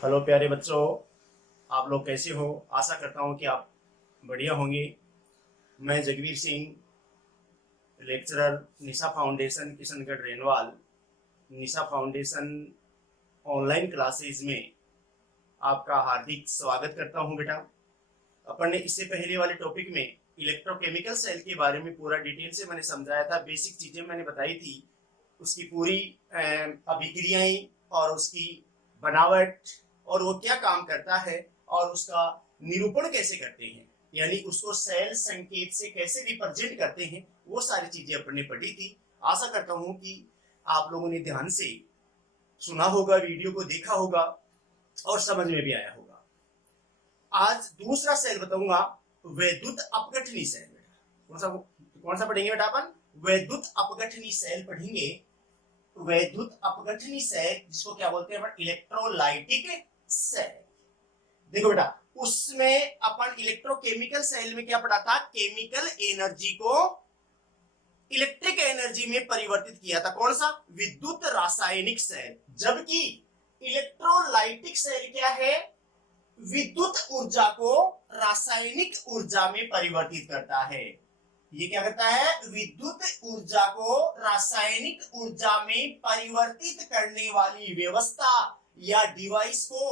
Hello प्यारे बच्चों, आप लोग कैसे हो। आशा करता हूँ कि आप बढ़िया होंगे। मैं जगवीर सिंह, लेक्चरर निशा फाउंडेशन किशनगढ़ रेनवाल। निशा फाउंडेशन ऑनलाइन क्लासेस में आपका हार्दिक स्वागत करता हूँ बेटा। अपन ने इससे पहले वाले टॉपिक में इलेक्ट्रोकेमिकल सेल के बारे में पूरा डिटेल से मैंने समझाया था। बेसिक चीजें मैंने बताई थी, उसकी पूरी अभिक्रियाएं और उसकी बनावट और वो क्या काम करता है और उसका निरूपण कैसे करते हैं, यानी उसको सेल संकेत से कैसे रिप्रेजेंट करते हैं, वो सारी चीजें अपन ने पढ़ी थी। आशा करता हूँ कि आप लोगों ने ध्यान से सुना होगा, वीडियो को देखा होगा और समझ में भी आया होगा। आज दूसरा सेल बताऊंगा, वैद्युत अपघटनी सेल। कौन सा पढ़ेंगे बेटा अपन? वैद्युत अपघटनी सेल पढ़ेंगे। वैद्युत अपघटनी सेल जिसको क्या बोलते हैं अपन? Electrolytic cell. देखो बेटा, उसमें अपन इलेक्ट्रोकेमिकल सेल में क्या पढ़ा था? केमिकल एनर्जी को इलेक्ट्रिक एनर्जी में परिवर्तित किया था। कौन सा? विद्युत रासायनिक सेल। जबकि इलेक्ट्रोलाइटिक सेल क्या है? विद्युत ऊर्जा को रासायनिक ऊर्जा में परिवर्तित करता है। ये क्या करता है? विद्युत ऊर्जा को रासायनिक ऊर्जा में परिवर्तित करने वाली व्यवस्था या डिवाइस को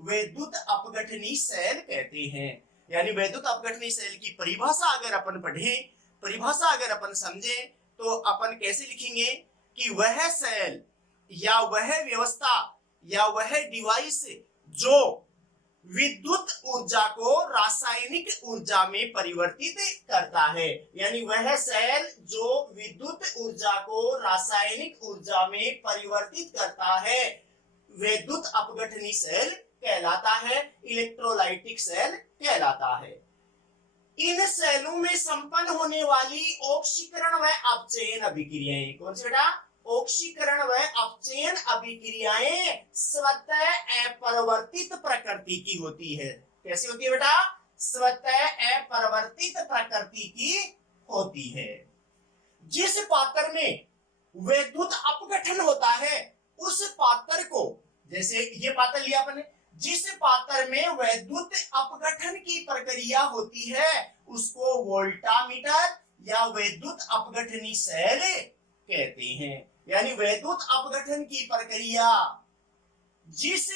वैद्युत अपघटनी सेल कहते हैं। यानी वैद्युत अपघटनी सेल की परिभाषा अगर अपन पढ़े, परिभाषा अगर अपन समझे, तो अपन कैसे लिखेंगे कि वह सेल या वह व्यवस्था या वह डिवाइस जो विद्युत ऊर्जा को रासायनिक ऊर्जा में परिवर्तित करता है। यानी वह सेल जो विद्युत ऊर्जा को रासायनिक ऊर्जा में परिवर्तित करता है, विद्युत अपघटनी सेल कहलाता है, इलेक्ट्रोलाइटिक सेल कहलाता है। इन सेलों में संपन्न होने वाली ऑक्सीकरण व अपचयन अभिक्रियाएं, कौन सी बेटा? ऑक्सीकरण व अपचयन अभिक्रियाएं स्वतः अपरिवर्तित प्रकृति की होती है। कैसी होती है बेटा? स्वतः अपरिवर्तित प्रकृति की होती है। जिस पात्र में वैद्युत अपघटन होता है उस पात्र को, जैसे ये पात्र लिया अपने, जिस पात्र में वैद्युत अपघटन की प्रक्रिया होती है उसको वोल्टामीटर या वैद्युत अपघटनी सेल कहते हैं। यानी वैद्युत अपघटन की प्रक्रिया जिस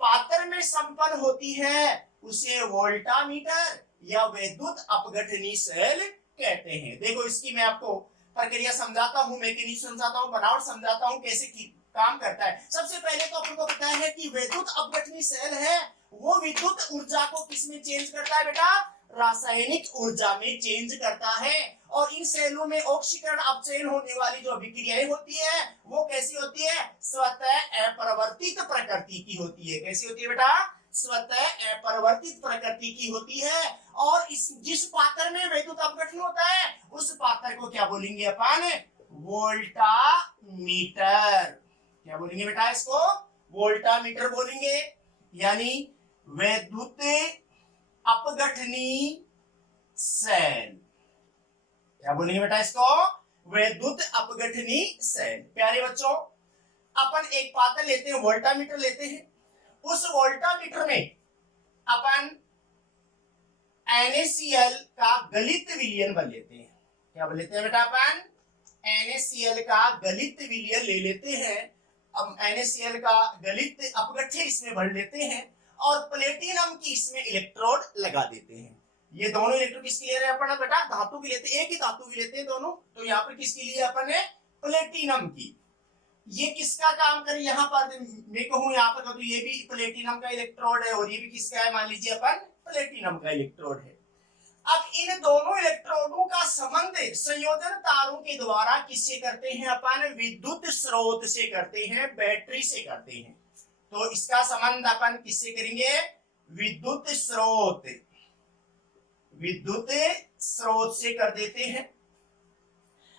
पात्र में संपन्न होती है उसे वोल्टामीटर या वैद्युत अपघटनी सेल कहते हैं। देखो, इसकी मैं आपको प्रक्रिया समझाता हूं, मैकेनिज्म समझाता हूं, बनावट समझाता हूं, कैसे काम करता है। सबसे पहले तो आपको पता है कि वैद्युत अपघटनी सेल है वो विद्युत ऊर्जा को किसमें चेंज करता है बेटा? रासायनिक ऊर्जा में चेंज करता है। और इन सेलों में ऑक्सीकरण अपचयन होने वाली जो अभिक्रियाएं होती है वो कैसी होती है? स्वतः अपरिवर्तित प्रकृति की होती है। कैसी होती है बेटा? स्वतः अपरिवर्तित प्रकृति की होती है। और इस जिस पात्र में वैद्युत अपघटन होता है उस पात्र को क्या बोलेंगे अपन? वोल्टामीटर। क्या बोलेंगे बेटा इसको? वोल्टामीटर बोलेंगे। यानी वैद्युत अपघटनी सेल। क्या बोलेंगे बेटा इसको? वैद्युत अपघटनी सेल। प्यारे बच्चों, अपन एक पात्र लेते हैं, वोल्टामीटर लेते हैं। उस वोल्टामीटर में अपन NaCl का गलित विलयन बन लेते हैं। क्या बन लेते हैं बेटा? अपन NaCl का गलित विलयन ले लेते हैं। अब NaCl का गलित अपघट्य इसमें भर लेते हैं और प्लेटिनम की इसमें इलेक्ट्रोड लगा देते हैं। ये दोनों इलेक्ट्रोड किसके लिए अपन बेटा? धातु की लेते हैं, एक ही धातु की लेते हैं दोनों। तो यहाँ पर किसके लिए अपन है? प्लेटिनम की। ये किसका काम करे? यहाँ पर मैं कहूँ यहाँ पर तो ये भी प्लेटिनम का इलेक्ट्रोड है और ये भी किसका है? मान लीजिए अपन प्लेटिनम का इलेक्ट्रोड है। अब इन दोनों इलेक्ट्रोडों का संबंध संयोजन तारों के द्वारा किससे करते हैं अपन? विद्युत स्रोत से करते हैं, बैटरी से करते हैं। तो इसका संबंध अपन किससे करेंगे? विद्युत स्रोत, विद्युत स्रोत से कर देते हैं।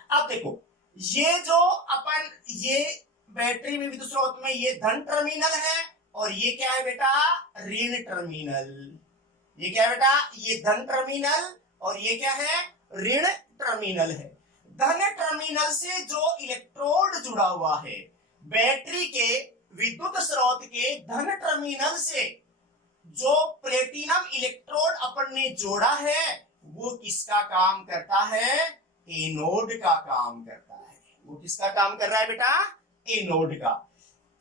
अब देखो, ये जो अपन ये बैटरी में विद्युत स्रोत में ये धन टर्मिनल है और ये क्या है बेटा? ऋण टर्मिनल। ये क्या है बेटा? ये धन टर्मिनल और ये क्या है? ऋण टर्मिनल है। धन टर्मिनल से जो इलेक्ट्रोड जुड़ा हुआ है बैटरी के विद्युत स्रोत के धन टर्मिनल से जो प्लेटिनम इलेक्ट्रोड अपन ने जोड़ा है वो किसका काम करता है? एनोड का काम करता है। वो किसका काम कर रहा है बेटा? एनोड का।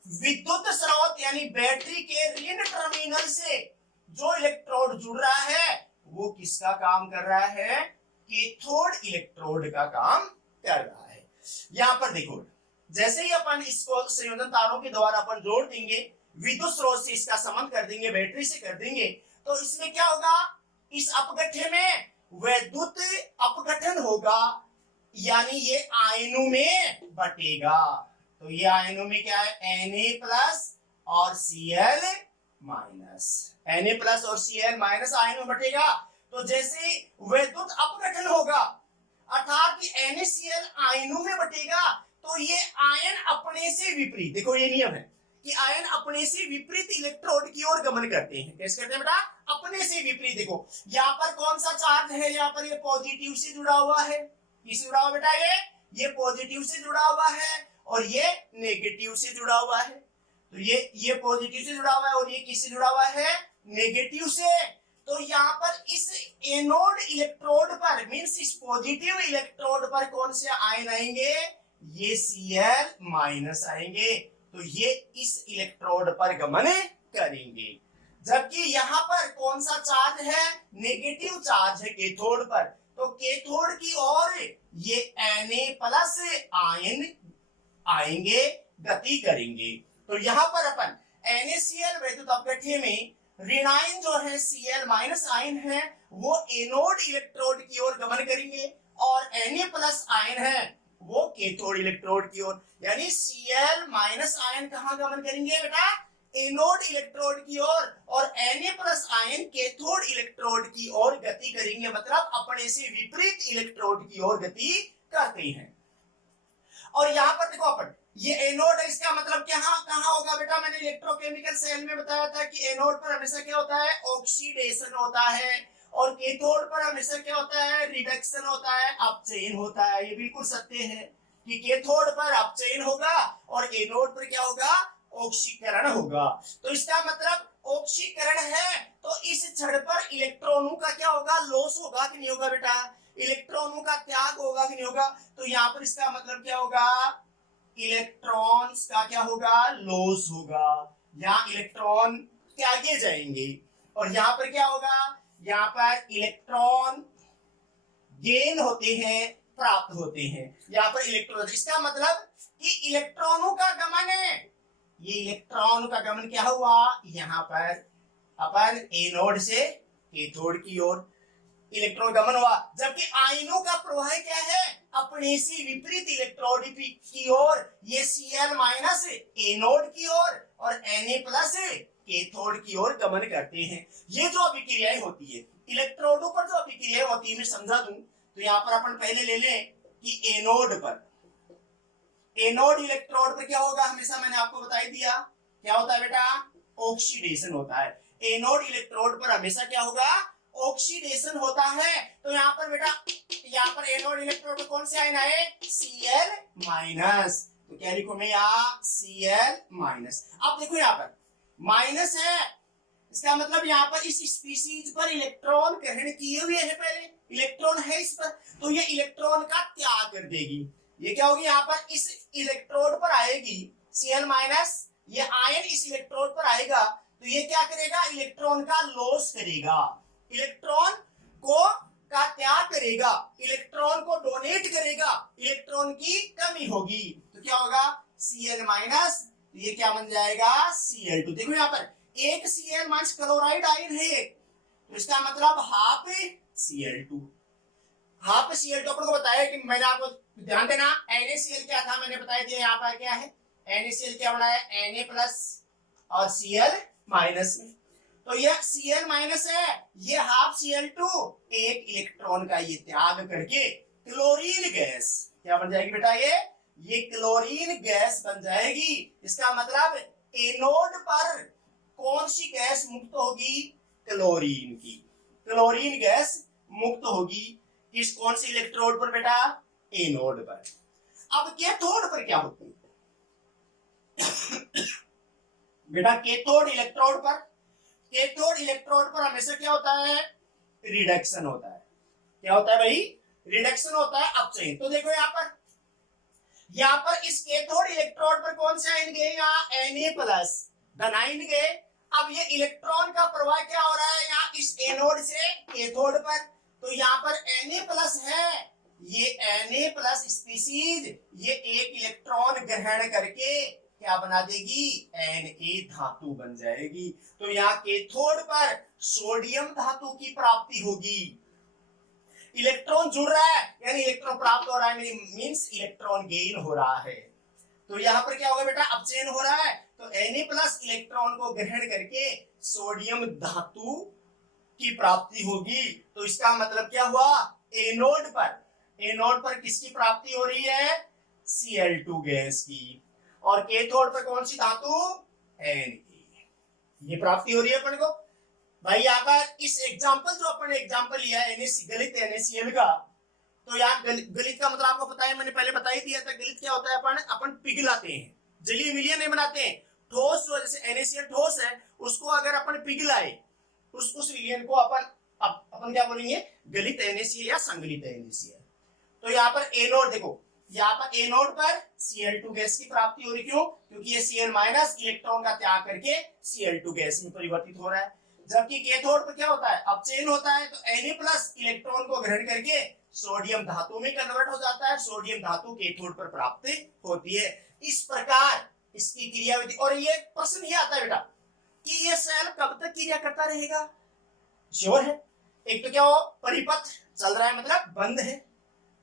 विद्युत स्रोत यानी बैटरी के ऋण टर्मिनल से जो इलेक्ट्रोड जुड़ रहा है वो किसका काम कर रहा है? कैथोड इलेक्ट्रोड का काम कर रहा है। यहां पर देखो, जैसे ही अपन इसको संयोजन तारों के द्वारा अपन जोड़ देंगे, विद्युत स्रोत से इसका संबंध कर देंगे, बैटरी से कर देंगे, तो इसमें क्या होगा? इस अपघट्य में वैद्युत अपघटन होगा, यानी ये आयनों में बटेगा। तो ये आयनों में क्या है? Na+ और Cl-, Na+ और Cl- आयन में बटेगा। तो जैसे वैद्युत अपघटन होगा अर्थात कि NaCl आयनों में बटेगा, तो ये आयन अपने से विपरीत, देखो ये नियम है कि आयन अपने से विपरीत इलेक्ट्रोड की ओर गमन करते हैं। कैसे करते हैं बेटा? अपने से विपरीत। देखो यहाँ पर कौन सा चार्ज है? यहाँ पर ये पॉजिटिव से जुड़ा हुआ है। किससे जुड़ा हुआ बेटा? ये पॉजिटिव से जुड़ा हुआ है और ये नेगेटिव से जुड़ा हुआ है। तो ये पॉजिटिव से जुड़ा हुआ है और ये किससे जुड़ा हुआ है? नेगेटिव से। तो यहाँ पर इस एनोड इलेक्ट्रोड पर मींस इस पॉजिटिव इलेक्ट्रोड पर कौन से आयन आएंगे? ये Cl- आएंगे। तो ये इस इलेक्ट्रोड पर गमन करेंगे। जबकि यहाँ पर कौन सा चार्ज है? नेगेटिव चार्ज है कैथोड पर। तो कैथोड की ओर ये Na+ आयन आएंगे, गति करेंगे। तो यहाँ पर अपन NaCl वैद्युत अपघट्य में ऋणायन जो है Cl- आयन है वो एनोड इलेक्ट्रोड की ओर गमन करेंगे और Na+ आयन है वो कैथोड इलेक्ट्रोड की ओर। यानी Cl- आयन कहां गमन करेंगे बेटा? एनोड इलेक्ट्रोड की ओर और Na+ आयन कैथोड इलेक्ट्रोड की ओर गति करेंगे, मतलब अपने से विपरीत इलेक्ट्रोड की ओर गति करते हैं। और यहाँ पर देखो अपन ये एनोड है, इसका मतलब क्या कहाँ होगा बेटा? मैंने इलेक्ट्रोकेमिकल सेल में बताया था कि एनोड पर हमेशा क्या होता है? ऑक्सीडेशन होता है और कैथोड पर हमेशा क्या होता है? रिडक्शन होता है, अपचयन होता है। ये बिल्कुल सत्य है कि कैथोड पर अपचयन होगा और एनोड पर क्या होगा? ऑक्सीकरण होगा। तो इसका मतलब ऑक्सीकरण है तो इस क्षण पर इलेक्ट्रॉनों का क्या होगा? लॉस होगा कि नहीं होगा बेटा? इलेक्ट्रॉनों का त्याग होगा कि नहीं होगा? तो यहाँ पर इसका मतलब क्या होगा? इलेक्ट्रॉन्स का क्या होगा? लॉस होगा। यहाँ इलेक्ट्रॉन त्यागे जाएंगे और यहाँ पर क्या होगा? यहाँ पर इलेक्ट्रॉन गेन होते हैं, प्राप्त होते हैं। यहाँ पर इलेक्ट्रॉन, इसका मतलब कि इलेक्ट्रॉनों का गमन है। ये इलेक्ट्रॉन का गमन क्या हुआ? यहाँ पर अपन एनोड से कैथोड की ओर इलेक्ट्रॉन गमन हुआ, जबकि आयनों का प्रवाह क्या है? अपने से विपरीत इलेक्ट्रोड की ओर। ये Cl- एनोड की ओर और Na+ कैथोड की ओर गमन करते हैं। ये जो अभिक्रियाएं होती है इलेक्ट्रोडों पर, जो अभिक्रियाएं होती है मैं समझा दूं तो यहाँ पर अपन पहले ले लें कि एनोड पर, एनोड इलेक्ट्रोड पर क्या होगा? हमेशा मैंने आपको बताई दिया क्या होता है बेटा? ऑक्सीडेशन होता है। एनोड इलेक्ट्रोड पर हमेशा क्या होगा? ऑक्सीडेशन होता है। तो यहाँ पर बेटा, यहाँ पर एनोड इलेक्ट्रोड पर कौन से आयन आए? Cl-। तो क्या लिखूं मैं यहाँ? Cl-। अब देखो यहाँ पर माइनस है, इसका मतलब यहाँ पर इस स्पीशीज पर इलेक्ट्रॉन ग्रहण किए हुए हैं, पहले इलेक्ट्रॉन है इस पर, तो ये इलेक्ट्रॉन का त्याग कर देगी। ये क्या होगी? यहाँ पर इस इलेक्ट्रोड पर आएगी Cl-, ये आयन इस इलेक्ट्रोड पर आएगा तो ये क्या करेगा? इलेक्ट्रॉन का लॉस करेगा, इलेक्ट्रॉन को का त्याग करेगा, इलेक्ट्रॉन को डोनेट करेगा, इलेक्ट्रॉन की कमी होगी तो क्या होगा? Cl-, तो ये क्या बन जाएगा? Cl2। देखो यहाँ पर एक Cl- क्लोराइड आयन है एक, तो इसका मतलब हाफ Cl2। हाफ Cl2 अपन को बताया कि मैंने आपको ध्यान देना, NaCl क्या था मैंने बताया दिया। यहाँ पर क्या है? NaCl क्या बना है? Na+ और Cl- तो यह Cl- है, ये हाफ Cl2, एक इलेक्ट्रॉन का ये त्याग करके क्लोरीन गैस क्या बन जाएगी बेटा? ये क्लोरीन गैस बन जाएगी। इसका मतलब एनोड पर कौन सी गैस मुक्त होगी? क्लोरीन की। क्लोरीन गैस मुक्त होगी किस कौन सी इलेक्ट्रोड पर बेटा? एनोड पर। अब कैथोड पर क्या होती है? बेटा कैथोड इलेक्ट्रोड पर हमेशा क्या होता है, रिडक्शन होता है। क्या होता है भाई, रिडक्शन होता है अपचयन। तो देखो यहाँ पर इस कैथोड इलेक्ट्रोड पर कौन से आयन गए, यहाँ Na+ धन आयन गए। अब ये इलेक्ट्रॉन का प्रवाह क्या हो रहा है यहाँ इस एनोड से कैथोड पर, तो यहाँ पर Na+ है, ये Na+ स्पीशीज ये एक इलेक्ट्रॉन ग्रहण करके क्या बना देगी, Na धातु बन जाएगी। तो यहाँ कैथोड पर सोडियम धातु की प्राप्ति होगी। इलेक्ट्रॉन जुड़ रहा है यानी इलेक्ट्रॉन प्राप्त हो रहा है, मींस इलेक्ट्रॉन गेन हो रहा है। तो यहाँ पर क्या होगा बेटा, अपचयन हो रहा है, तो Na+ इलेक्ट्रॉन को ग्रहण करके सोडियम धातु की प्राप्ति होगी। तो इसका मतलब क्या हुआ, एनोड पर किसकी प्राप्ति हो रही है, Cl2 गैस की, और कैथोड पर कौन सी धातु, Na। ये प्राप्ति हो रही है अपन को। भाई यहाँ पर इस एग्जाम्पल जो अपन एग्जाम्पल लिया है गलित NaCl का, तो यहाँ गलित का मतलब आपको पता है, मैंने पहले बता ही दिया था। गलित क्या होता है, अपन पिघलाते हैं, जलीय विलयन नहीं बनाते हैं। ठोस जो जैसे NaCl ठोस है, उसको अगर अपन पिघलाए उस विलयन को अपन क्या बोलेंगे, गलित NaCl या संगलित NaCl। तो यहाँ पर एनोड देखो, यहाँ पर एनोड पर Cl2 गैस की प्राप्ति हो रही, क्यों, क्योंकि ये Cl- इलेक्ट्रॉन का त्याग करके Cl2 गैस में परिवर्तित हो रहा है। जबकि कैथोड पर क्या होता है, अपचयन होता है, तो Na+ इलेक्ट्रॉन को ग्रहण करके सोडियम धातु में कन्वर्ट हो जाता है, सोडियम धातु कैथोड पर प्राप्त होती है। इस प्रकार इसकी क्रियाविधि। और ये प्रश्न ये आता है बेटा कि ये सेल कब तक क्रिया करता रहेगा, श्योर है। एक तो क्या हो, परिपथ चल रहा है मतलब बंद है,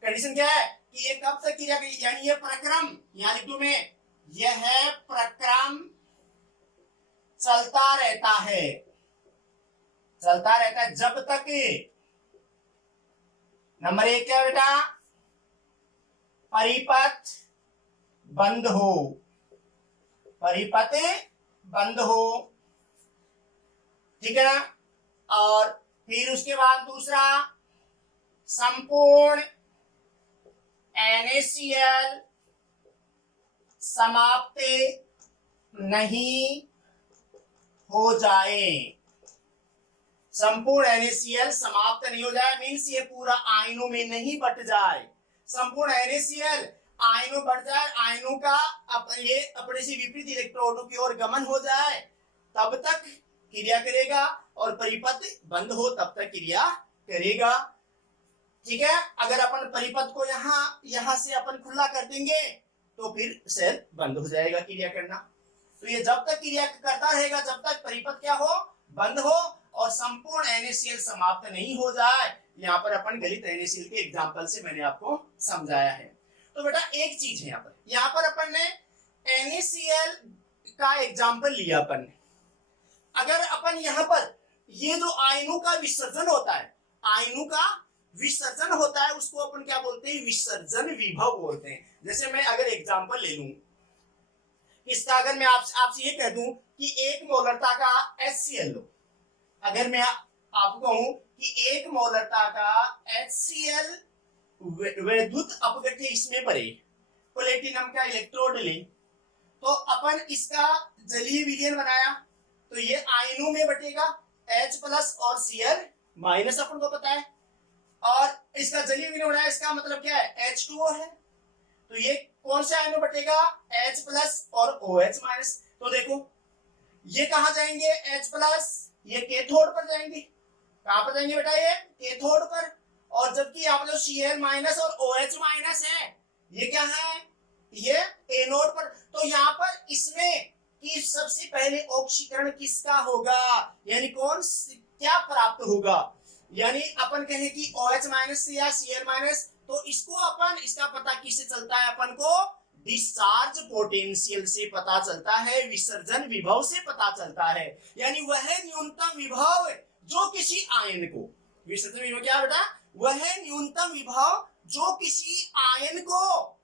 कंडीशन क्या है कि ये कब तक क्रिया करेगी, यानी ये प्रक्रम, यहाँ लिख दूं मैं, यह है प्रक्रम चलता रहता है जब तक, नंबर 1 क्या बेटा, परिपथ बंद हो, ठीक है ना। और फिर उसके बाद दूसरा, संपूर्ण NaCl समाप्त नहीं हो जाए, संपूर्ण NaCl समाप्त नहीं हो जाए, मीन्स ये पूरा आयनों में नहीं बट जाए। संपूर्ण NaCl आयनों बढ़ जाए, आयनों का ये अपने से विपरीत इलेक्ट्रोडों की ओर गमन हो जाए, तब तक क्रिया करेगा, और परिपथ बंद हो तब तक क्रिया करेगा, ठीक है। अगर अपन परिपथ को यहां से अपन खुला कर देंगे तो फिर सेल बंद हो जाएगा क्रिया करना। तो ये जब तक क्रिया करता रहेगा जब तक परिपथ क्या हो, बंद हो, और संपूर्ण NaCl समाप्त नहीं हो जाए। यहाँ पर अपन गलित NaCl के एग्जाम्पल से मैंने आपको समझाया है। तो बेटा एक चीज है यहाँ पर अपन ने NaCl का एग्जाम्पल लिया अपन ने। अगर अपन यहाँ पर ये जो आयनों का विसर्जन होता है, उसको अपन क्या बोलते हैं, विसर्जन विभव बोलते हैं। जैसे मैं अगर एग्जाम्पल ले लूं इसका, अगर मैं आपसे ये कह दूं कि 1 मोलरता का HCl लो, अगर मैं आपको कहूं कि 1 मोलरता का HCl वैद्युत अपघट्य इसमें पड़े, प्लेटिनम का इलेक्ट्रोड ले, तो अपन इसका जलीय विलयन बनाया, तो ये आयनों में बटेगा, H+ और Cl- अपन को पता है, और इसका जलीय विलयन बनाया, इसका मतलब क्या है, H2O है, तो ये कौन से आयनों बटेगा, H+ और OH-। तो देखो ये कहां जाएंगे, H+, ये कैथोड पर जाएंगे, कहां पर जाएंगे बेटा, ये कैथोड पर। और जबकि यहाँ पर जो Cl- और OH- है, ये क्या है, ये एनोड पर। तो यहाँ पर इसमें कि सबसे पहले ऑक्सीकरण किसका होगा, यानी क्या प्राप्त होगा, यानी अपन कहें कि OH- से या Cl-, तो इसका पता किससे चलता है, अपन को डिस्चार्ज पोटेंशियल से पता चलता है, विसर्जन विभव से पता चलता है। यानी वह न्यूनतम विभव जो किसी आयन को, विसर्जन विभव क्या बेटा, वह न्यूनतम विभव जो किसी आयन को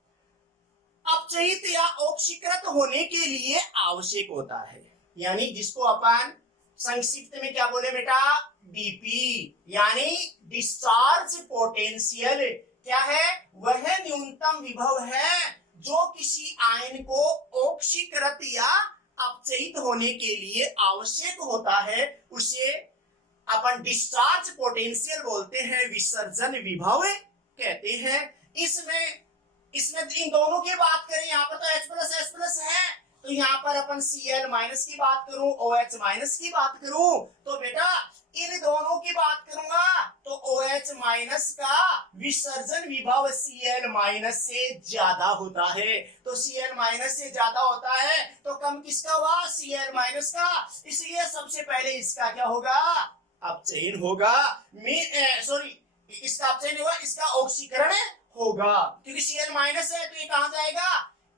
अपचयित या ऑक्सीकृत होने के लिए आवश्यक होता है, यानी जिसको अपन संक्षिप्त में क्या बोले बेटा, डीपी, यानी डिस्चार्ज पोटेंशियल क्या है, वह न्यूनतम विभव है जो किसी आयन को ऑक्सीकृत या अपचयित होने के लिए आवश्यक होता है उसे अपन डिस्चार्ज पोटेंशियल बोलते हैं, विसर्जन विभव कहते हैं। इसमें इसमें इन दोनों की बात करें, यहाँ पर तो H+H+ है, तो यहाँ पर अपन Cl- की बात करूं, OH- की बात करूं, तो बेटा इन दोनों की बात करूंगा तो OH- का विसर्जन विभव Cl- से ज्यादा होता है। तो Cl- से ज्यादा होता है तो कम किसका हुआ? Cl- का। इसलिए सबसे पहले इसका क्या होगा? अपचयन होगा। सॉरी, इसका अपचयन होगा, इसका ऑक्सीकरण होगा, क्योंकि Cl- है तो ये कहां जाएगा?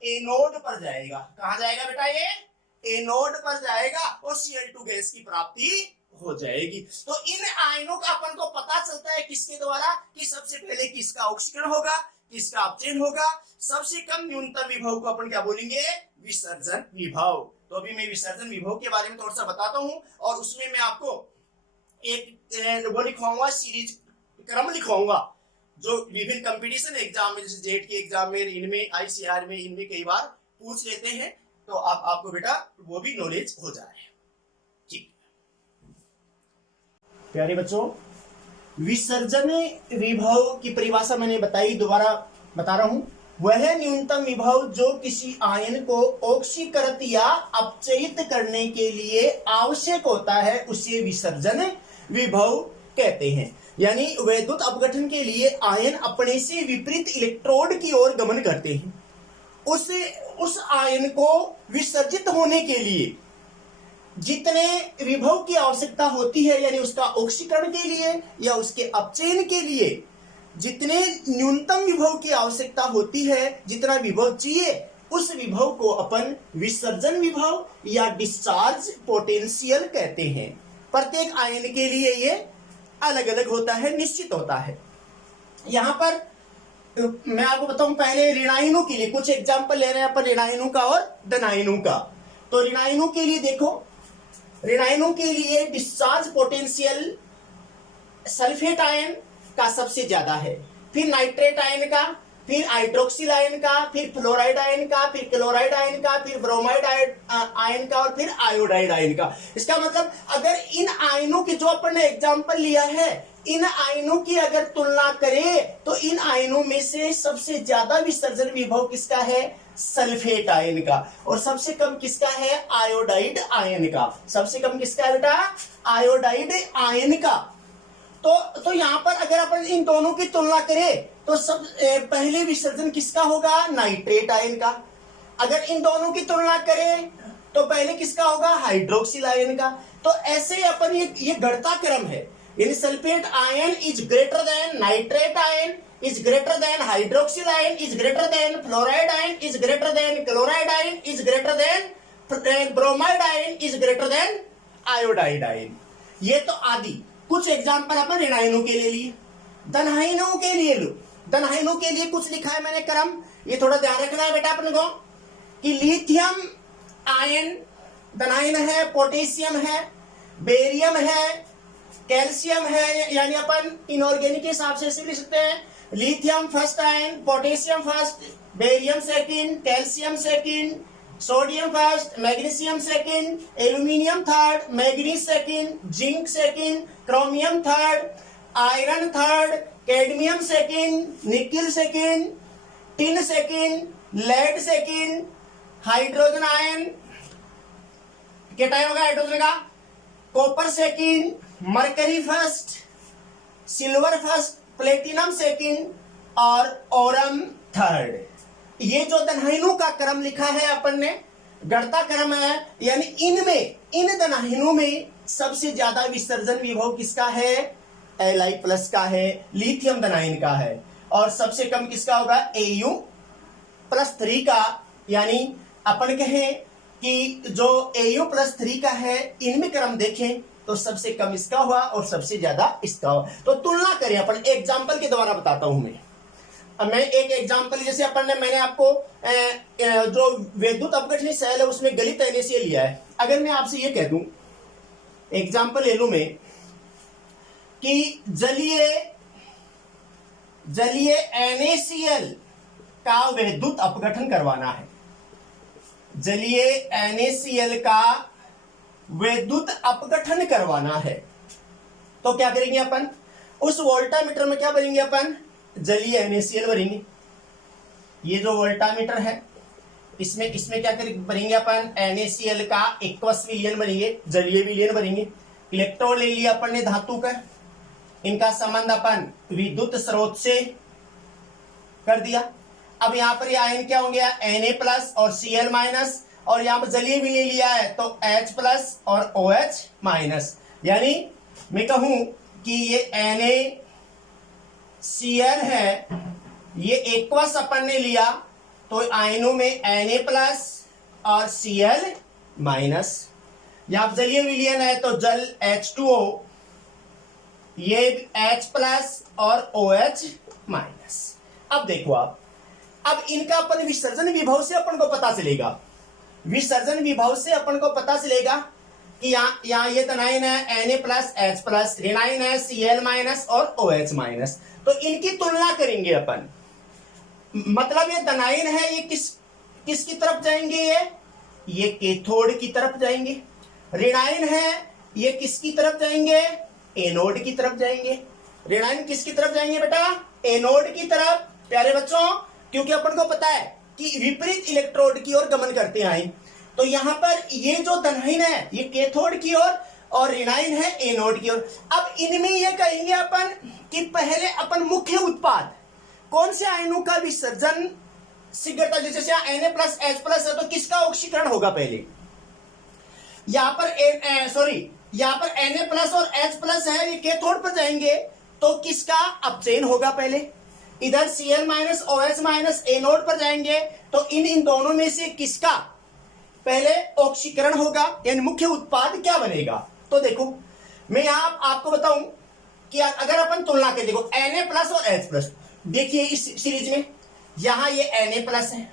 एनोड पर जाएगा। कहां जाएगा बेटा? ये एनोड पर जाएगा और Cl2 गैस की प्राप्ति हो जाएगी। तो इन आयनों का अपन को पता चलता है किसके द्वारा कि सबसे पहले किसका ऑक्सीकरण होगा, किसका अपचयन होगा। सबसे कम न्यूनतम विभव को अपन क्या बोलेंगे? विसर्जन विभव। तो अभी मैं विसर्जन विभव के बारे में थोड़ा सा बताता हूं और उसमें मैं आपको एक वो लिखवाऊंगा, सीरीज क्रम लिखवाऊंगा जो विभिन्न कंपटीशन एग्जाम में, जैसे जेट के एग्जाम में, इनमें ICR में, इनमें कई बार पूछ लेते हैं, तो आपको बेटा वो भी नॉलेज हो जाए। ठीक प्यारे बच्चों, विसर्जन विभव की परिभाषा मैंने बताई, दोबारा बता रहा हूं। वह न्यूनतम विभव जो किसी आयन को ऑक्सीकृत या अपचयित करने के लिए आवश्यक होता है उसे विसर्जन विभव कहते हैं। यानी वैद्युत अपघटन के लिए आयन अपने से विपरीत इलेक्ट्रोड की ओर गमन करते हैं। उस आयन को विसर्जित होने के लिए जितने विभव की आवश्यकता होती है, यानी उसका ऑक्सीकरण के लिए या उसके अपचयन के लिए जितने न्यूनतम विभव की आवश्यकता होती है, जितना विभव चाहिए, उस विभव को अपन विसर्जन विभव या डिस्चार्ज पोटेंशियल कहते हैं। प्रत्येक आयन के लिए ये अलग अलग होता है, निश्चित होता है। यहां पर मैं आपको बताऊं, पहले ऋणायनों के लिए कुछ एग्जांपल ले रहे हैं अपन, ऋणायनों का और धनायनों का। तो ऋणायनों के लिए देखो, ऋणायनों के लिए डिस्चार्ज पोटेंशियल सल्फेट आयन का सबसे ज्यादा है, फिर नाइट्रेट आयन का, फिर हाइड्रोक्सिल आयन का, फिर फ्लोराइड आयन का, फिर क्लोराइड आयन का, फिर ब्रोमाइड आयन का और फिर आयोडाइड आयन का। इसका मतलब अगर इन आयनों के जो अपन ने एग्जांपल लिया है, इन आयनों की अगर तुलना करें तो इन आयनों में से सबसे ज्यादा विसर्जन विभव किसका है? सल्फेट आयन का। और सबसे कम किसका है? आयोडाइड आयन का। सबसे कम किसका है बेटा? आयोडाइड आयन का। तो यहां पर अगर अपन इन दोनों की तुलना करें तो सब पहले विसर्जन किसका होगा? नाइट्रेट आयन का। अगर इन दोनों की तुलना करें तो पहले किसका होगा? हाइड्रोक्सिल आयन का। तो ऐसे अपन ये घटता क्रम है, यानी sulphate ion is greater then nitrate ion, is greater then hydroxyl ion, is greater then fluoride ion, is greater then chloride ion, is greater then bromide ion, is greater then iodide ion. ये तो आदि कुछ example अपन ऋणायनों के लिए लिए। धनायनों के लिए लो, धनायनों के लिए कुछ लिखा है मैंने क्रम, ये थोड़ा ध्यान रखना है बेटा अपन को कि लिथियम आयन धनायन है, पोटेशियम है, बेरियम है, कैल्शियम है, यानी अपन इनऑर्गेनिक के हिसाब से लिख सकते हैं। Lithium first ion, potassium first, barium second, calcium second, sodium first, magnesium second, aluminium third, manganese second, zinc second, chromium third, iron third, cadmium second, nickel second, tin second, lead second, hydrogen ion cation होगा hydrogen का, copper second, mercury first, silver first, platinum second और aurum third. ये जो धनायनों का क्रम लिखा है अपन ने, घटता क्रम है, यानी इन धनायनों में सबसे ज्यादा विसर्जन विभव किसका है? Li+ का है, लिथियम धनायन का है। और सबसे कम किसका होगा? Au+3 का। यानी अपन कहें कि जो Au+3 का है, इनमें क्रम देखें तो सबसे कम इसका हुआ और सबसे ज्यादा इसका हुआ। तो तुलना करें अपन, एग्जाम्पल के द्वारा बताता हूं मैं। मैं एक एग्जांपल, जैसे अपन ने, मैंने आपको जो विद्युत अपघटनीय सेल है उसमें गलित NaCl लिया है। अगर मैं आपसे ये कह दूं, एग्जांपल ले लूं मैं कि जलीय NaCl का विद्युत अपघटन करवाना है, जलीय NaCl का विद्युत अपघटन करवाना है, तो क्या करेंगे अपन, उस वोल्टामीटर में क्या भरेंगे अपन, जलीय NaCl भरेंगे। ये जो वोल्टामीटर है इसमें क्या करेंगे, भरेंगे अपन NaCl का एक्वस विलयन भरेंगे, जलीय विलयन भरेंगे। इलेक्ट्रॉन ले लिया अपन ने धातु का, इनका संबंध अपन विद्युत स्रोत से कर दिया। अब यहां पर ये आयन क्या हो गया, Na+ और Cl-, और यहां पर जलीय विलयन लिया है तो H+ और OH-। यानी मैं कहूं कि ये NaCl है, ये एक्वस अपन ने लिया तो आयनों में Na+ और Cl-। यहां जलीय विलयन है तो जल H2O, ये H+ और OH-। अब देखो अब इनका अपन विसर्जन विभव से अपन को पता चलेगा, विसर्जन विभव से अपन को पता चलेगा कि यहाँ ये तनाइन है Na+, H+, ऋणाइन है Cl- और OH-। तो इनकी तुलना करेंगे अपन, मतलब ये तनाइन है, ये किसकी तरफ जाएंगे, ये कैथोड की तरफ जाएंगे। ऋणाइन है, ये किसकी तरफ जाएंगे, एनोड की तरफ जाएंगे। ऋणाइन किसकी तरफ जाएंगे बेटा, एनोड की तरफ, प्यारे बच्चों, क्योंकि अपन को पता है कि विपरीत इलेक्ट्रोड की ओर गमन करते हैं। तो यहां पर ये जो धनाइन है ये कैथोड की ओर और ऋणाइन है एनोड की ओर। अब इनमें ये कहेंगे अपन कि पहले अपन मुख्य उत्पाद कौन से आयनों का विसर्जन शीघ्रता, जैसे Na+ H+ है तो किसका ऑक्सीकरण होगा पहले, यहां पर यहां पर Na+ और H+ है, ये कैथोड पर जाएंगे तो किसका अपचयन होगा पहले, इधर Cl- OH- एनोड पर जाएंगे तो इन दोनों में से किसका पहले ऑक्सीकरण होगा, यानी मुख्य उत्पाद क्या बनेगा। तो देखो मैं यहां आपको बताऊं कि अगर अपन तुलना करें, देखो Na+ और H+, देखिए इस सीरीज में यहां ये Na+ है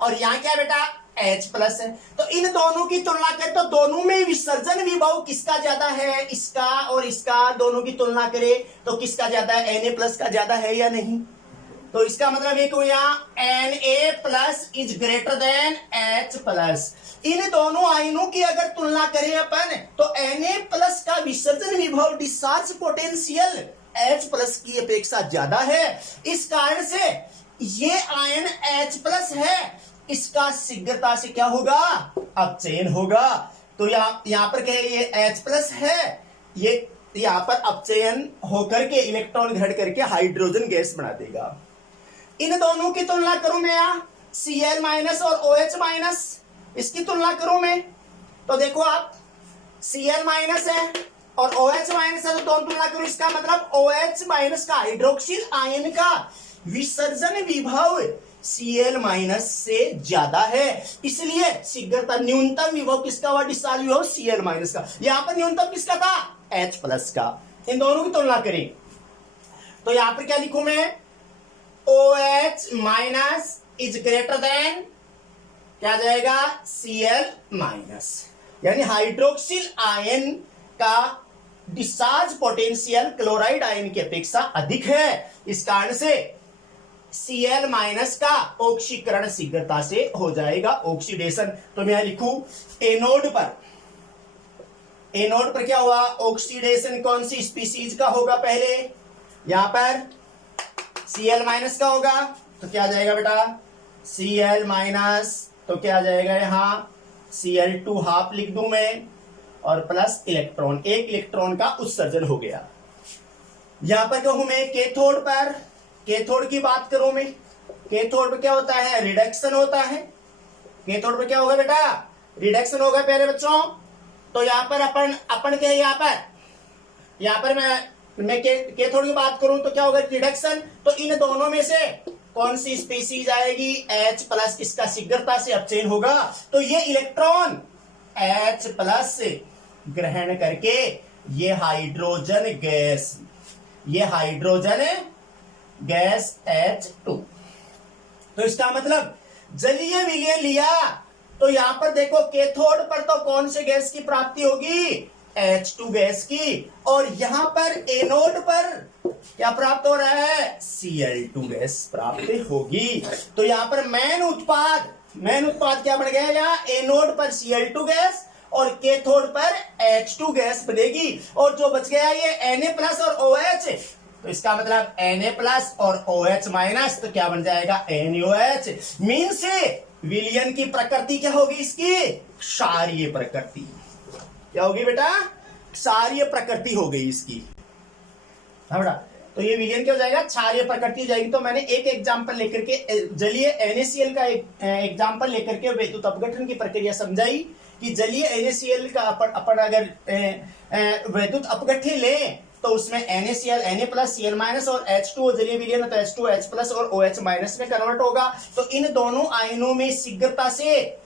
और यहां क्या बेटा H+ है। तो इन दोनों की तुलना करें तो दोनों में विसर्जन विभव किसका ज्यादा है, इसका और इसका दोनों की तुलना करें तो किसका ज्यादा है, Na+ का ज्यादा है या नहीं। तो इसका मतलब एक Na+ is greater than H+। इन दोनों आयनों की अगर तुलना करें अपन तो Na+ का विसर्जन विभव डिस्चार्ज पोटेंशियल H+ की अपेक्षा ज्यादा है। इस कारण से ये आयन H+ है, इसका शीघ्रता से क्या होगा, अपचयन होगा। तो यहां पर क्या है, ये H+ है, ये यहां पर अपचयन होकर के इलेक्ट्रॉन ग्रहण करके हाइड्रोजन गैस बना देगा। इन दोनों की तुलना करूं मैं, यहां Cl- और OH-, इसकी तुलना करूं मैं तो देखो आप Cl- है और OH- है तो दोनों तुलना करूं, इसका मतलब OH- का हाइड्रोक्सिल आयन का विसर्जन विभव Cl- से ज्यादा है, इसलिए शीघ्रता न्यूनतम विभव किसका हुआ, डिस्चार्ज विभव Cl- का। यहां पर न्यूनतम किसका था, H+ का। इन दोनों की तुलना करें तो यहां पर क्या लिखूं मैं, OH- इज ग्रेटर देन क्या जाएगा, Cl-, यानी हाइड्रोक्सिल आयन का डिस्चार्ज पोटेंशियल क्लोराइड आयन की अपेक्षा अधिक है। इस कारण से Cl- का ऑक्सीकरण शीघ्रता से हो जाएगा, ऑक्सीडेशन। तो मैं यहां लिखूं एनोड पर क्या हुआ, ऑक्सीडेशन कौन सी स्पीसीज का होगा, पहले यहां पर Cl- का होगा तो क्या जाएगा बेटा, Cl- तो क्या जाएगा, यहां Cl2 हाफ लिख दूं मैं और प्लस इलेक्ट्रॉन, एक इलेक्ट्रॉन का उत्सर्जन हो गया। यहां पर कहूं मैं कैथोड पर, कैथोड की बात करूं मैं, कैथोड पर क्या होता है, रिडक्शन होता है। कैथोड पर क्या होगा बेटा, रिडक्शन होगा प्यारे बच्चों। तो यहां पर अपन क्या, यहां पर मैं कैथोड की बात करूं तो क्या होगा, रिडक्शन। तो इन दोनों में से कौन सी स्पीसीज आएगी, H+, इसका शीघ्रता से अपचयन होगा। तो ये इलेक्ट्रॉन H+ से ग्रहण करके ये हाइड्रोजन गैस H2। तो इसका मतलब जलीय विलयन लिया तो यहां पर देखो कैथोड पर तो कौन से गैस की प्राप्ति होगी, H2 गैस की, और यहां पर एनोड पर क्या प्राप्त हो रहा है, Cl2 गैस प्राप्त होगी। तो यहां पर मेन उत्पाद मेन उत्पाद क्या बन गया यहाँ, एनोड पर Cl2 गैस और कैथोड पर H2 गैस बनेगी, और जो बच गया ये Na+ और OH, तो इसका मतलब Na+ और OH माइनस, तो क्या बन जाएगा NaOH। मीन से विलयन की प्रकृति क्या होगी इसकी, क्षारीय प्रकृति। क्या होगी बेटा, क्षारीय प्रकृति हो गई इसकी। हाँ बेटा, तो ये विलयन क्या हो जाएगा, क्षारीय प्रकृति हो जाएगी। तो मैंने एक एग्जांपल लेकर के जलीय NaCl का एक एग्जांपल लेकर के वैद्युत अपघटन की प्रक्रिया समझाई कि जलीय NaCl का अपन अगर वैद्युत अपघटन लें तो उसमें NaCl Na+ Cl- और H2O जलीय विलयन है, तो H2O H+ और OH- में कन्वर्ट होगा। तो इन दोनों आयनों में शीघ्रता से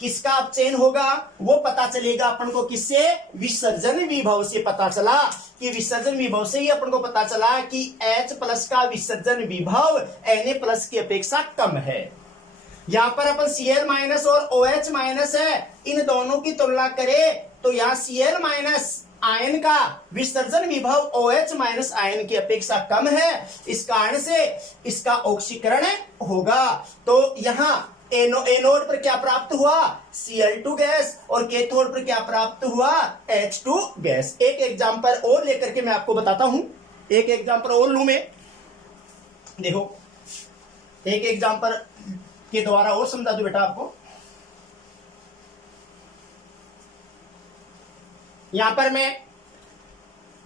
किसका अपचयन होगा वो पता चलेगा अपन को, किससे, विसर्जन विभव से पता चला। कि विसर्जन विभव से ही अपन को पता चला कि H+ का विसर्जन विभव Na+ की अपेक्षा कम है। यहां पर अपन Cl- और OH- है, इन दोनों की तुलना करें तो यहाँ Cl- आयन का विसर्जन विभव OH- आयन की अपेक्षा कम है, इस कारण से इसका ऑक्सीकरण होगा। तो यहाँ एनोड पर क्या प्राप्त हुआ, Cl2 गैस, और कैथोड पर क्या प्राप्त हुआ, H2 गैस। एक एग्जांपल और लेकर के मैं आपको बताता हूं, एक एग्जांपल और लूं मैं। देखो एक एग्जांपल के द्वारा और समझा दो बेटा आपको। यहां पर मैं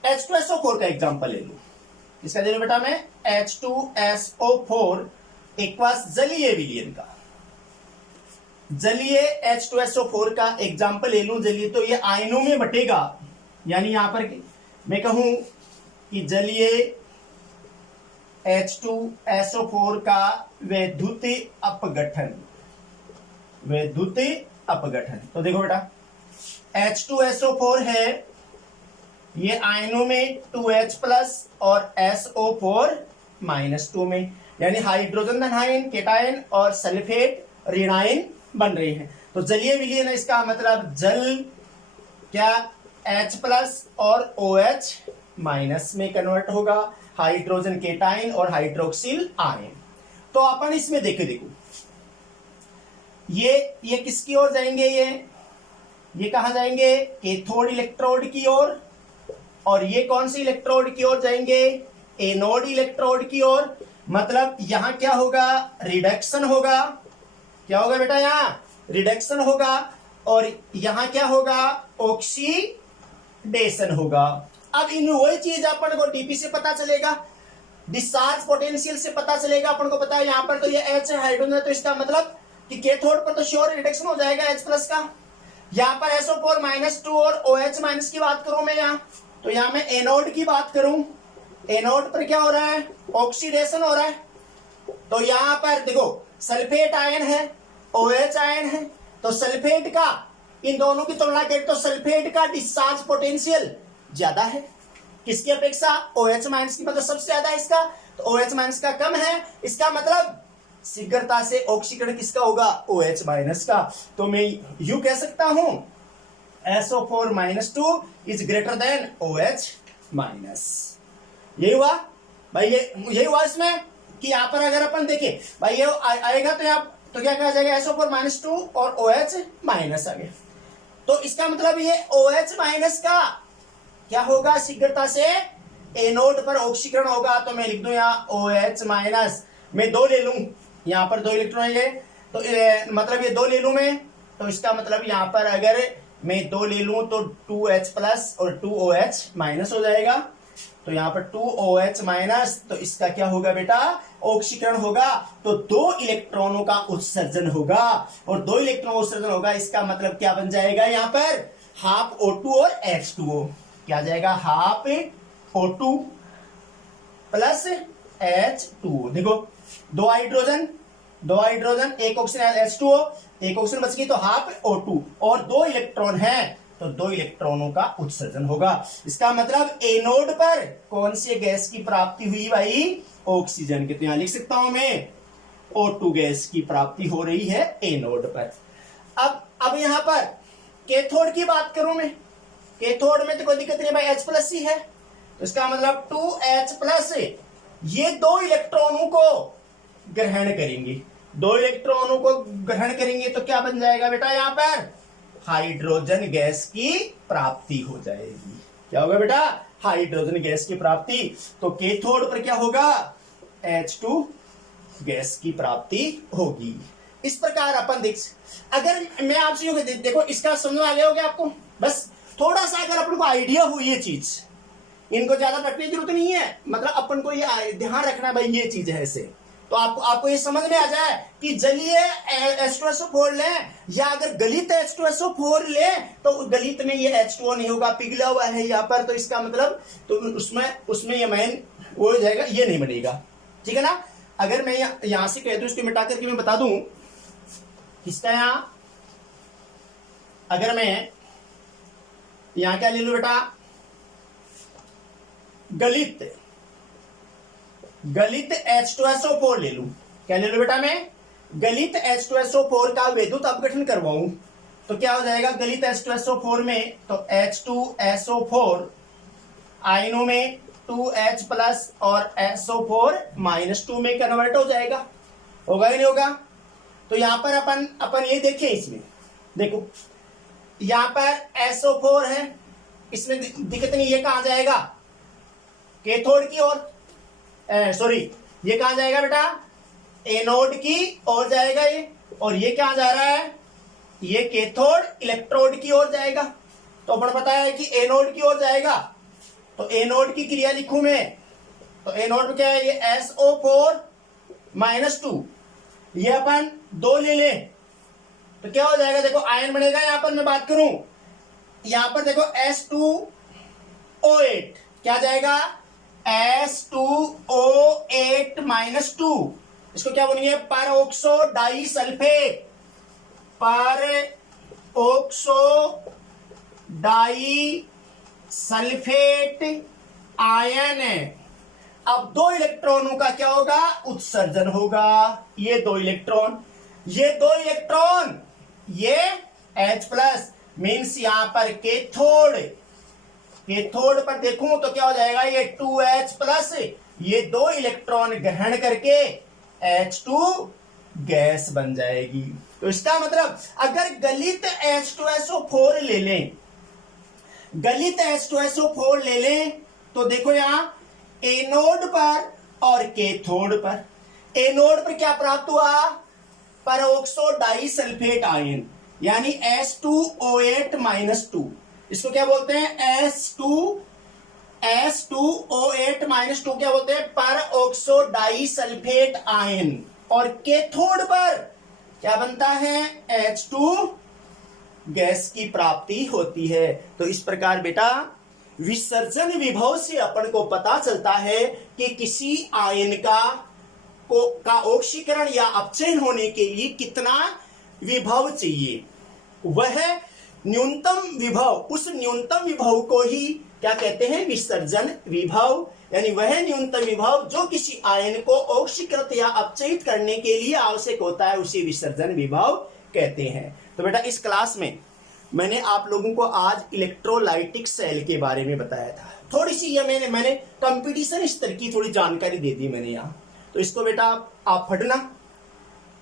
H2SO4 का एग्जांपल ले लूं। इसका दे लूं बेटा मैं H2SO4 एक्वस जलीय विलयन का, जलीय H2SO4 का एग्जांपल ले लूं जलीय, तो ये आयनों में बटेगा। यानी यहां पर मैं कहूं कि जलीय H2SO4 का वैद्युत अपघटन, वैद्युत अपघटन। तो देखो बेटा H2SO4 है, ये आयनों में 2H+ और SO4-2 में, यानी हाइड्रोजन धन आयन केटायन और सल्फेट ऋण आयन बन रहे हैं। तो जलीय विलयन है, इसका मतलब जल क्या H+ और OH- में कन्वर्ट होगा, हाइड्रोजन केटायन और हाइड्रोक्सिल आयन। तो अपन इसमें देखो ये किसकी ओर जाएंगे, ये कहां जाएंगे, कैथोड इलेक्ट्रोड की ओर, और ये कौन सी इलेक्ट्रोड की ओर जाएंगे, एनोड इलेक्ट्रोड की ओर। मतलब यहां क्या होगा, रिडक्शन होगा। क्या होगा बेटा, यहां रिडक्शन होगा, और यहां क्या होगा, ऑक्सीडेशन होगा। अब इन वही चीज अपन को डीपी से पता चलेगा, डिस्चार्ज पोटेंशियल से पता चलेगा। अपन को पता है यहां पर तो ये H हाइड्रोजन है, तो इसका मतलब कि कैथोड पर तो श्योर रिडक्शन हो जाएगा H+ का। यहां पर SO4-2 और OH- की बात करूं मैं यहां, तो यहां मैं एनोड की बात करूं, एनोड पर क्या हो रहा है, ऑक्सीडेशन हो रहा है। तो यहां पर देखो सल्फेट आयन है, OH आयन है, तो सल्फेट का इन दोनों की तुलना करें तो सल्फेट का डिस्चार्ज पोटेंशियल ज्यादा है किसकी अपेक्षा, OH- की, मतलब सबसे ज्यादा है इसका, तो OH- का कम है। इसका मतलब शीघ्रता से ऑक्सीकरण किसका होगा, OH- का। तो मैं यू कह सकता हूं SO4-2 is greater then OH-। यही हुआ भाई, यही हुआ इसमें कि यहां पर अगर अपन देखें भाई ये आएगा तो यहाँ तो क्या कहा जाएगा, SO4-2 और OH- आ गया। तो इसका मतलब ये OH- का क्या होगा, शीघ्रता से एनोड पर ऑक्सीकरण होगा। तो मैं लिख दूं यहाँ OH-, मैं 2 ले लूं, यहां पर 2 इलेक्ट्रॉन है, तो मतलब ये 2 ले लूं मैं, तो इसका मतलब यहां पर अगर मैं 2 ले लूं तो 2H+ और 2OH- हो जाएगा। तो यहां पर 2OH-, तो इसका क्या होगा बेटा, ऑक्सीकरण होगा। तो 2 इलेक्ट्रॉनों का उत्सर्जन होगा, और 2 इलेक्ट्रॉन उत्सर्जन होगा, इसका मतलब क्या बन जाएगा, यहां पर हाफ O2 और H2O। क्या जाएगा, हाफ O2 प्लस H2O। देखो 2 हाइड्रोजन, एक ऑक्सीजन H2O, एक ऑक्सीजन बच गई, तो हाफ O2, और 2 इलेक्ट्रॉन है तो 2 इलेक्ट्रॉनों का उत्सर्जन होगा। इसका मतलब एनोड पर कौन से गैस की प्राप्ति हुई भाई, ऑक्सीजन की। तो यहां लिख सकता हूं मैं O2 गैस की प्राप्ति हो रही है एनोड पर। अब यहां पर कैथोड की बात करूं मैं, कैथोड में तो कोई दिक्कत नहीं भाई, H+ ही है, तो इसका मतलब 2H+, ये 2 इलेक्ट्रॉनों को ग्रहण करेंगे, दो इलेक्ट्रॉनों को ग्रहण करेंगे तो क्या बन जाएगा बेटा, यहां पर हाइड्रोजन गैस की प्राप्ति हो जाएगी। क्या होगा बेटा, हाइड्रोजन गैस की प्राप्ति। तो कैथोड पर क्या होगा, H2 गैस की प्राप्ति होगी। इस प्रकार अपन देख, अगर मैं आपसे देखो इसका समझ आ गया होगा आपको, बस थोड़ा सा अगर अपन को आइडिया हो ये चीज, इनको ज्यादा रखने की जरूरत नहीं है, मतलब अपन को ये ध्यान रखना भाई ये चीज है ऐसे, तो आपको ये समझ में आ जाए कि जलीय H2SO4 ले या अगर गलित H2SO4 ले तो गलित में ये H2O नहीं होगा, पिघला हुआ है यहाँ पर, तो इसका मतलब तो उसमें ये मैन वो हो जाएगा, ये नहीं बनेगा, ठीक है ना। अगर मैं यहां से कह दूं, इसको मिटा करके मैं बता दूं किसका, यहां अगर मैं यहां क्या ले लूं बेटा, गलित H2SO4 ले लूं, क्या ले लूं बेटा, मैं गलित H2SO4 का वैद्युत अपघटन करवाऊं तो क्या हो जाएगा, गलित H2SO4 में तो H2SO4 आयनों में 2H प्लस और SO4 -2 में कन्वर्ट हो जाएगा, होगा ही नहीं होगा। तो यहां पर अपन ये देखें, इसमें देखो यहां पर SO4 है, इसमें दिक्कत नहीं, ये कहां जाएगा, कैथोड की ओर, सॉरी ये कहां जाएगा बेटा, एनोड की ओर जाएगा ये, और ये कहां जा रहा है, ये कैथोड इलेक्ट्रोड की ओर जाएगा। तो अपन पता है कि एनोड की ओर जाएगा, तो एनोड की क्रिया लिखूं मैं, तो एनोड में क्या है, ये SO4 -2, ये अपन 2 ले लें तो क्या हो जाएगा, देखो आयन बनेगा, यहां पर मैं बात करूं, यहां पर देखो S2O8 क्या जाएगा, S2O8 -2, इसको क्या बोलेंगे, peroxo disulphate, peroxo disulphate ion. अब 2 इलेक्ट्रॉनों का क्या होगा, उत्सर्जन होगा, ये 2 इलेक्ट्रॉन, ये H प्लस मीन्स यहां पर कैथोड पर देखूं तो क्या हो जाएगा, ये 2H प्लस, ये 2 इलेक्ट्रॉन ग्रहण करके H2 गैस बन जाएगी। तो इसका मतलब अगर गलित H2SO4 ले लें, तो देखो यहां एनोड पर और कैथोड पर, एनोड पर क्या प्राप्त हुआ, परऑक्सो डाइसल्फेट आयन यानी S2O8 -2, इसको क्या बोलते हैं, S2O8 -2 क्या बोलते हैं, परऑक्सो डाइसल्फेट आयन। और कैथोड पर क्या बनता है, H2 गैस की प्राप्ति होती है। तो इस प्रकार बेटा विसर्जन विभव से अपन को पता चलता है कि किसी आयन का ऑक्सीकरण या अपचयन होने के लिए कितना विभव चाहिए, वह न्यूनतम विभव, उस न्यूनतम विभव को ही क्या कहते हैं, विसर्जन विभव, यानी वह न्यूनतम विभव जो किसी आयन को ऑक्सीकृत या अपचयित करने के लिए आवश्यक होता है, उसे विसर्जन विभव कहते हैं। तो बेटा इस क्लास में मैंने आप लोगों को आज इलेक्ट्रोलाइटिक सेल के बारे में बताया था, थोड़ी सी ये मैंने कंपटीशन स्तर की थोड़ी जानकारी दे दी मैंने यहाँ। तो इसको बेटा आप पढ़ना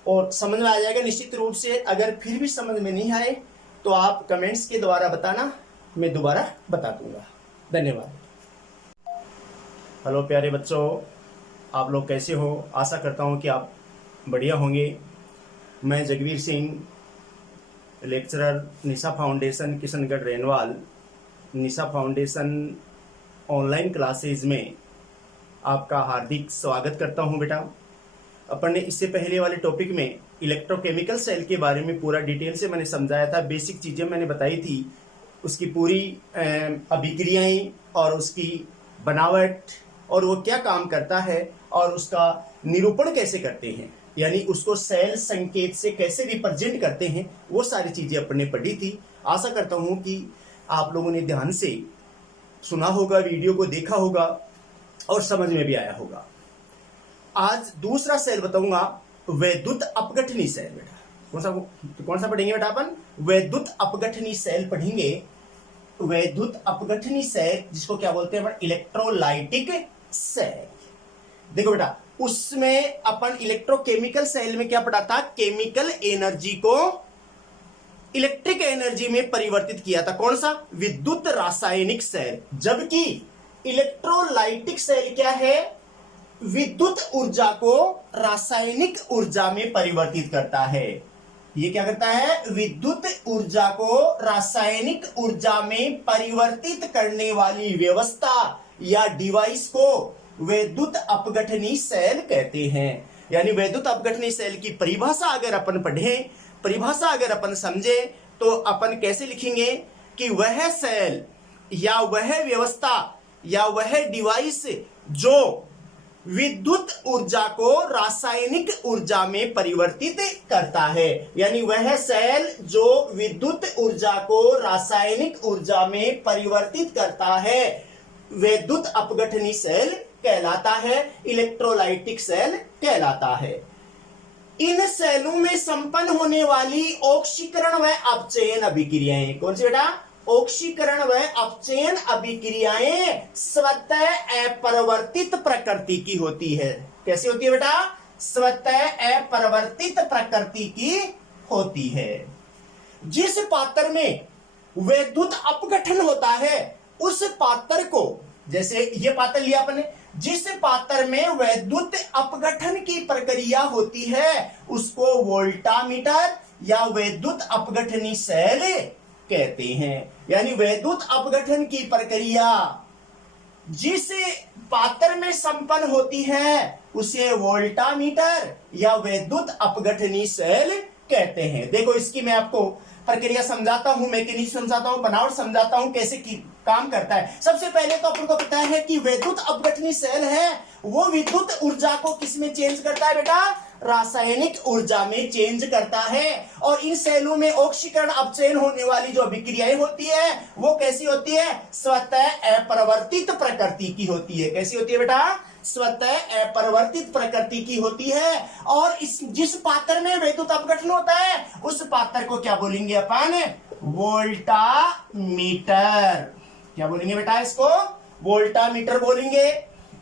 और समझ में आ जाएगा निश्चित रूप से। अगर फिर भी समझ में नहीं आए तो आप कमेंट्स के द्वारा बताना, मैं दोबारा बता दूंगा। धन्यवाद। हेलो प्यारे बच्चों, आप लोग कैसे हो, आशा करता हूँ कि आप बढ़िया होंगे। मैं जगवीर सिंह, लेक्चरर निशा फाउंडेशन किशनगढ़ रेनवाल, निशा फाउंडेशन ऑनलाइन क्लासेज में आपका हार्दिक स्वागत करता हूं। बेटा अपन ने इससे पहले वाले टॉपिक में इलेक्ट्रोकेमिकल सेल के बारे में पूरा डिटेल से मैंने समझाया था, बेसिक चीज़ें मैंने बताई थी, उसकी पूरी अभिक्रियाएं और उसकी बनावट और वो क्या काम करता है और उसका निरूपण कैसे करते हैं, यानी उसको सेल संकेत से कैसे रिप्रेजेंट करते हैं, वो सारी चीज़ें अपन ने पढ़ी थी। आशा करता हूँ कि आप लोगों ने ध्यान से सुना होगा, वीडियो को देखा होगा और समझ में भी आया होगा। आज दूसरा सेल बताऊंगा, वैद्युत अपघटनी सेल। बेटा कौन सा पढ़ेंगे बेटा अपन, वैद्युत अपघटनी सेल पढ़ेंगे। वैद्युत अपघटनी सेल जिसको क्या बोलते हैं अपन, इलेक्ट्रोलाइटिक सेल। देखो बेटा उसमें अपन इलेक्ट्रोकेमिकल सेल में क्या पढ़ा था, केमिकल एनर्जी को इलेक्ट्रिक एनर्जी में परिवर्तित किया था। कौन सा, विद्युत रासायनिक सेल। जबकि इलेक्ट्रोलाइटिक सेल क्या है, विद्युत ऊर्जा को रासायनिक ऊर्जा में परिवर्तित करता है। ये क्या करता है, विद्युत ऊर्जा को रासायनिक ऊर्जा में परिवर्तित करने वाली व्यवस्था या डिवाइस को वैद्युत अपघटनी सेल कहते हैं। यानी वैद्युत अपघटनी सेल की परिभाषा अगर अपन पढ़ें, परिभाषा अगर अपन समझे, तो अपन कैसे लिखेंगे कि वह सेल या वह व्यवस्था या वह डिवाइस जो विद्युत ऊर्जा को रासायनिक ऊर्जा में परिवर्तित करता है। यानी वह सेल जो विद्युत ऊर्जा को रासायनिक ऊर्जा में परिवर्तित करता है, वैद्युत अपघटनी सेल कहलाता है, इलेक्ट्रोलाइटिक सेल कहलाता है। इन सेलों में संपन्न होने वाली ऑक्सीकरण व अपचयन अभिक्रियाएं, कौन सी बेटा, ऑक्सीकरण व अपचयन अभिक्रियाएं स्वतः अपरिवर्तित प्रकृति की होती है। कैसी होती है बेटा, स्वतः अपरिवर्तित प्रकृति की होती है। जिस पात्र में वैद्युत अपघटन होता है उस पात्र को, जैसे ये पात्र लिया अपने, जिस पात्र में वैद्युत अपघटन की प्रक्रिया होती है उसको वोल्टामीटर या वैद्युत अपघटनी सेल कहते हैं। यानी वैद्युत अपघटन की प्रक्रिया जिस पात्र में संपन्न होती है उसे वोल्टामीटर या वैद्युत अपघटनी सेल कहते हैं। देखो इसकी मैं आपको प्रक्रिया समझाता हूं, मैकेनिज्म समझाता हूं, बनावट समझाता हूं, कैसे काम करता है। सबसे पहले तो अपन को पता है कि वैद्युत अपघटनी सेल है वो विद्युत ऊर्जा को किसमें चेंज करता है बेटा, रासायनिक ऊर्जा में चेंज करता है। और इन सेलों में ऑक्सीकरण अपचयन होने वाली जो अभिक्रियाएं होती है वो कैसी होती है, स्वतः अपरिवर्तित प्रकृति की होती है। कैसी होती है बेटा, स्वतः अपरिवर्तित प्रकृति की होती है। और इस जिस पात्र में वैद्युत अपघटन होता है उस पात्र को क्या बोलेंगे अपन, वोल्टामीटर। क्या बोलेंगे बेटा, इसको वोल्टामीटर बोलेंगे।